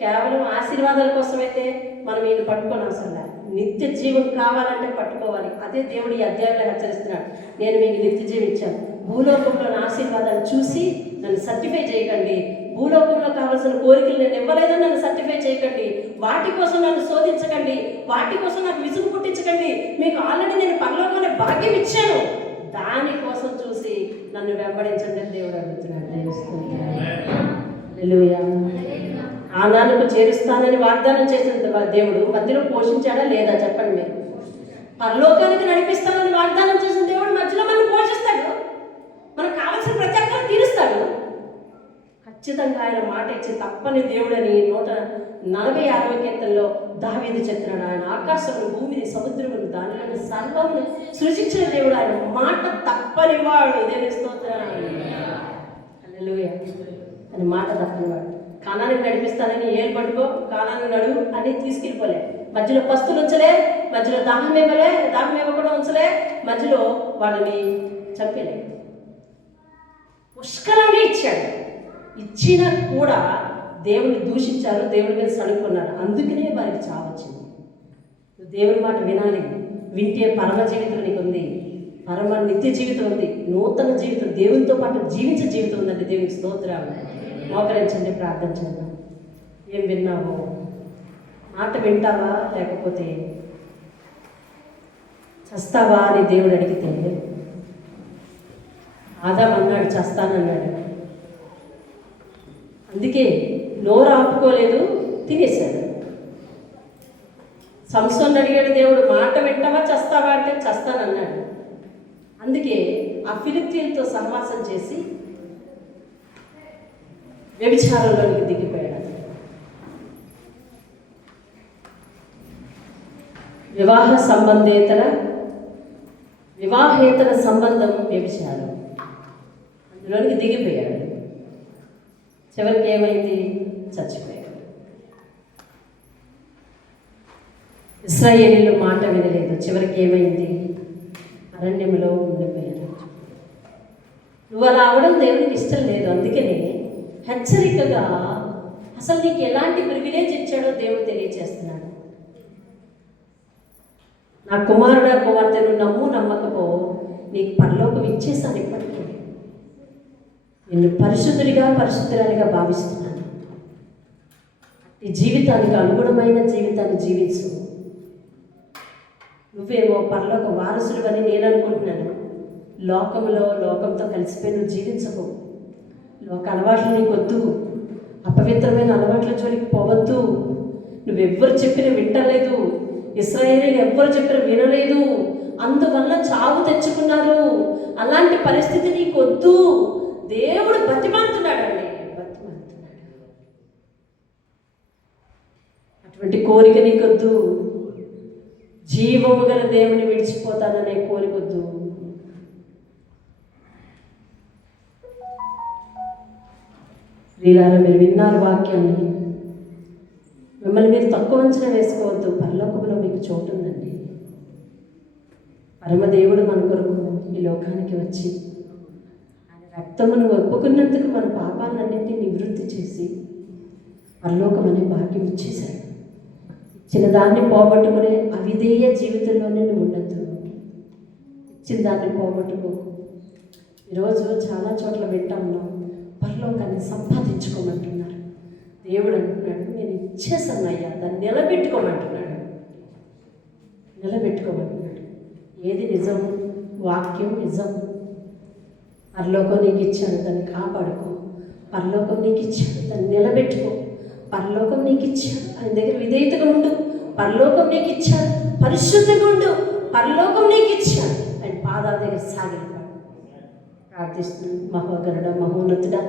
కేవలం ఆశీర్వాదాల కోసమైతే మనం ఈయన పట్టుకొని అవసరం లేదు. నిత్య జీవం కావాలంటే పట్టుకోవాలి. అదే దేవుడు ఈ అధ్యాయంలో హెచ్చరిస్తున్నాడు. నేను మీకు నిత్య జీవం ఇచ్చాను. భూలోకంలో నా ఆశీర్వాదాలు చూసి నన్ను సర్టిఫై చేయకండి. భూలోకంలో కావాల్సిన కోరికలు నేను ఇవ్వలేదని నన్ను సర్టిఫై చేయకండి. వాటి కోసం నన్ను శోధించకండి. వాటి కోసం నాకు విసుగు పుట్టించకండి. మీకు ఆల్రెడీ నేను పరలోకంలో భాగ్యం ఇచ్చాను. దానికోసం చూసి నన్ను వెంబడించండి అని దేవుడు అడుగుతున్నాడు. హల్లెలూయా. ఆనాలకు చేరుస్తానని వాగ్దానం చేసిన దేవుడు మధ్యలో పోషించాడా లేదా? చెప్పండి మీరు. పరలోకానికి నడిపిస్తానని వాగ్దానం చేసిన దేవుడు మధ్యలో మనం పోషిస్తాడు. మనకు కావాల్సిన ప్రతి ఒక్కరు తీరుస్తాడు. ఖచ్చితంగా ఆయన మాట ఇచ్చి తప్పని దేవుడని 146వ కీర్తనలో దావీదు చెప్తున్నాడు. ఆయన ఆకాశమును, భూమిని, సముద్రమును, దానిలోని సర్వమును సృజించిన దేవుడు. ఆయన మాట తప్పనివాడు. దేవుని స్తోత్రం. హల్లెలూయా. ఆయన మాట తప్పనివాడు. కానానికి నడిపిస్తానని ఏలు పట్టుకో, కానానికి నడువు అని తీసుకెళ్ళిపోలే. మధ్యలో పస్తులు ఉంచలే, మధ్యలో దాహం ఇవ్వకుండా ఉంచలే, మధ్యలో వాళ్ళని చంపలే. పుష్కలంగా ఇచ్చాడు. ఇచ్చినా కూడా దేవుని దూషించారు, దేవుని మీద సణుకున్నారు. అందుకనే వారికి చావచ్చింది. దేవుని మాట వినాలి. వింటే పరమ జీవితం నీకు ఉంది, పరమ నిత్య జీవితం ఉంది, నూతన జీవితం, దేవునితో పాటు జీవించే జీవితం ఉందండి. దేవునికి స్తోత్రాలు. మోకరించండి, ప్రార్థన చేద్దాం. ఏం విన్నావో మాట వింటావా, లేకపోతే చస్తావా అని దేవుడు అడిగితే ఆదాం అన్నాడు చస్తానన్నాడు. అందుకే నోరు ఆపుకోలేదు, తినేశాడు. సంసోన్ అడిగాడు దేవుడు, మాట వింటావా చస్తావా అంటే చస్తానన్నాడు. అందుకే ఆ ఫిలిష్తీయులతో సహవాసం చేసి వ్యభిచారంలోనికి దిగిపోయాడు. వివాహేతర సంబంధం వ్యభిచారం, అందులోనికి దిగిపోయాడు. చివరికి ఏమైంది? చచ్చిపోయాడు. ఇశ్రాయేలీయులు మాట వినలేదు. చివరికి ఏమైంది? అరణ్యంలో ఉండిపోయారు. నువ్వు అలా అవడం దేవునికి ఇష్టం లేదు. అందుకనే హెచ్చరికగా అసలు నీకు ఎలాంటి ప్రివిలేజ్ ఇచ్చాడో దేవుడు తెలియజేస్తున్నాడు. నా కుమారుడా, కుమార్తెను నమ్ము, నమ్మకపో, నీకు పరలోకం ఇచ్చేసాను. ఇప్పటికీ నిన్ను పరిశుద్ధురాలిగా భావిస్తున్నాను. ఈ జీవితానికి అనుగుణమైన జీవితాన్ని జీవించు. నువ్వేమో పరలోక వారసుడు అని నేను అనుకుంటున్నాను. లోకంతో కలిసిపోయి నువ్వు జీవించకు. లోక అలవాట్లు నీకు వద్దు. అపవిత్రమైన అలవాట్ల జోలికి పోవద్దు. నువ్వెవ్వరు చెప్పినా వింటలేదు. ఇశ్రాయేలీయులు ఎవ్వరు చెప్పినా వినలేదు. అందువల్ల చావు తెచ్చుకున్నారు. అలాంటి పరిస్థితి నీకు వద్దు. దేవుడు బతిమాలుతున్నాడండి, బతిమాలుతున్నాడు. అటువంటి కోరిక నీకొద్దు. జీవము గల దేవుని విడిచిపోతాననే కోరికొద్దు. వీళ్ళారా, మీరు విన్నారు వాక్యాన్ని. మిమ్మల్ని మీరు తక్కువ అంచనా వేసుకోవద్దు. పరలోకంలో మీకు చోటు ఉందండి. పరమదేవుడు మన కొరకు ఈ లోకానికి వచ్చి ఆయన రక్తమును ఒప్పుకున్నందుకు మన పాపాలన్నింటినీ నివృత్తి చేసి పరలోకం అనే భాగ్యం ఇచ్చేశాడు. ఇచ్చిన దాన్ని పోగొట్టుకునే అవిధేయ జీవితంలోనే నువ్వు ఉండద్దు. ఇచ్చిన దాన్ని పోగొట్టుకో. ఈరోజు చాలా చోట్ల వింటాము, పరలోకాన్ని సంపాదించుకోమంటున్నారు. దేవుడు అంటున్నాడు, నేను ఇచ్చేసానయ్యా, దాన్ని నిలబెట్టుకోమంటున్నాడు. ఏది నిజం? వాక్యం నిజం. పరలోకం నీకు ఇచ్చాడు, దాన్ని కాపాడుకో. పరలోకం నీకు ఇచ్చాడు, దాన్ని నిలబెట్టుకో. పరలోకం నీకు ఇచ్చాడు, ఆయన దగ్గర విధేయతగా ఉండు. పరలోకం నీకు ఇచ్చాడు, పరిశుద్ధంగా ఉండు. పరలోకం నీకు ఇచ్చాడు, ఆయన పాదాల దగ్గర సాగిపోయాడు. ప్రార్థిస్తున్నాను. మహోగరుడ, మహోన్నతుడా,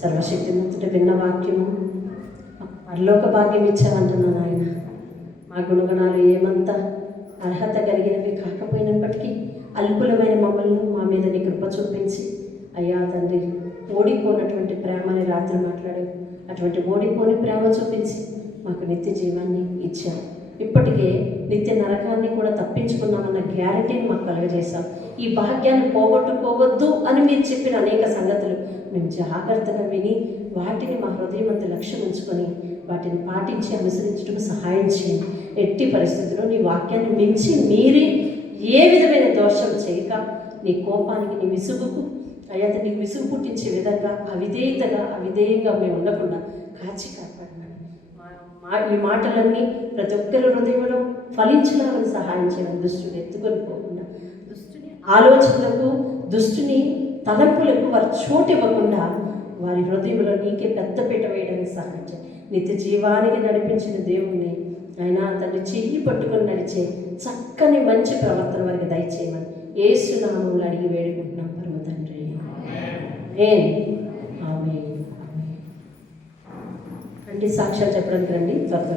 సర్వశక్తిమంతుడ, విన్న వాక్యము పరలోక భాగ్యం ఇచ్చావంటున్నాను ఆయన. మా గుణగణాలు ఏమంతా అర్హత కలిగినవి కాకపోయినప్పటికీ అల్పులమైన మమ్మల్ని మా మీద నీ కృప చూపించి, అయ్యా తండ్రి, ఓడిపోయినటువంటి ప్రేమని రాత్రి మాట్లాడావు. అటువంటి ఓడిపోని ప్రేమ చూపించి మాకు నిత్య జీవాన్ని ఇచ్చావు. ఇప్పటికే నిత్య నరకాన్ని కూడా తప్పించుకున్నామన్న గ్యారెంటీని మాకు కలుగజేశాం. ఈ భాగ్యాన్ని పోగొట్టుకోవద్దు అని మీరు చెప్పిన అనేక సంగతులు మేము జాగ్రత్తగా విని వాటిని మా హృదయమంత లక్ష్యం ఉంచుకొని వాటిని పాటించి అనుసరించడం సహాయం చేయండి. ఎట్టి పరిస్థితుల్లో నీ వాక్యాన్ని మించి మీరి ఏ విధమైన దోషం చేయక, నీ కోపానికి, నీ విసుగుకు, అయ్యా నీకు విసుగు పుట్టించే విధంగా అవిధేయంగా మేము ఉండకుండా కాచి కాపాడినాడు. ఈ మాటలన్నీ ప్రతి ఒక్కరి హృదయంలో ఫలించడానికి సహాయం చేయాలి. దుష్టుని ఎత్తుకొని పోకుండా, దుష్టుని ఆలోచనలకు, దుష్టుని తలంపులకు వారి చోటు ఇవ్వకుండా వారి హృదయంలో నీకే పెద్దపీట వేయడానికి సహాయం చేయాలి. నిత్య జీవానికి నడిపించిన దేవుణ్ణి ఆయన తండ్రి చెయ్యి పట్టుకొని నడిచే చక్కని మంచి ప్రవర్తన వారికి దయచేయమని యేసు నామములో అడిగి వేడుకుంటున్నాం పరమ తండ్రి. ఆమేన్. సాక్ష్యాలు చెప్పడానికి రండి త్వరగా.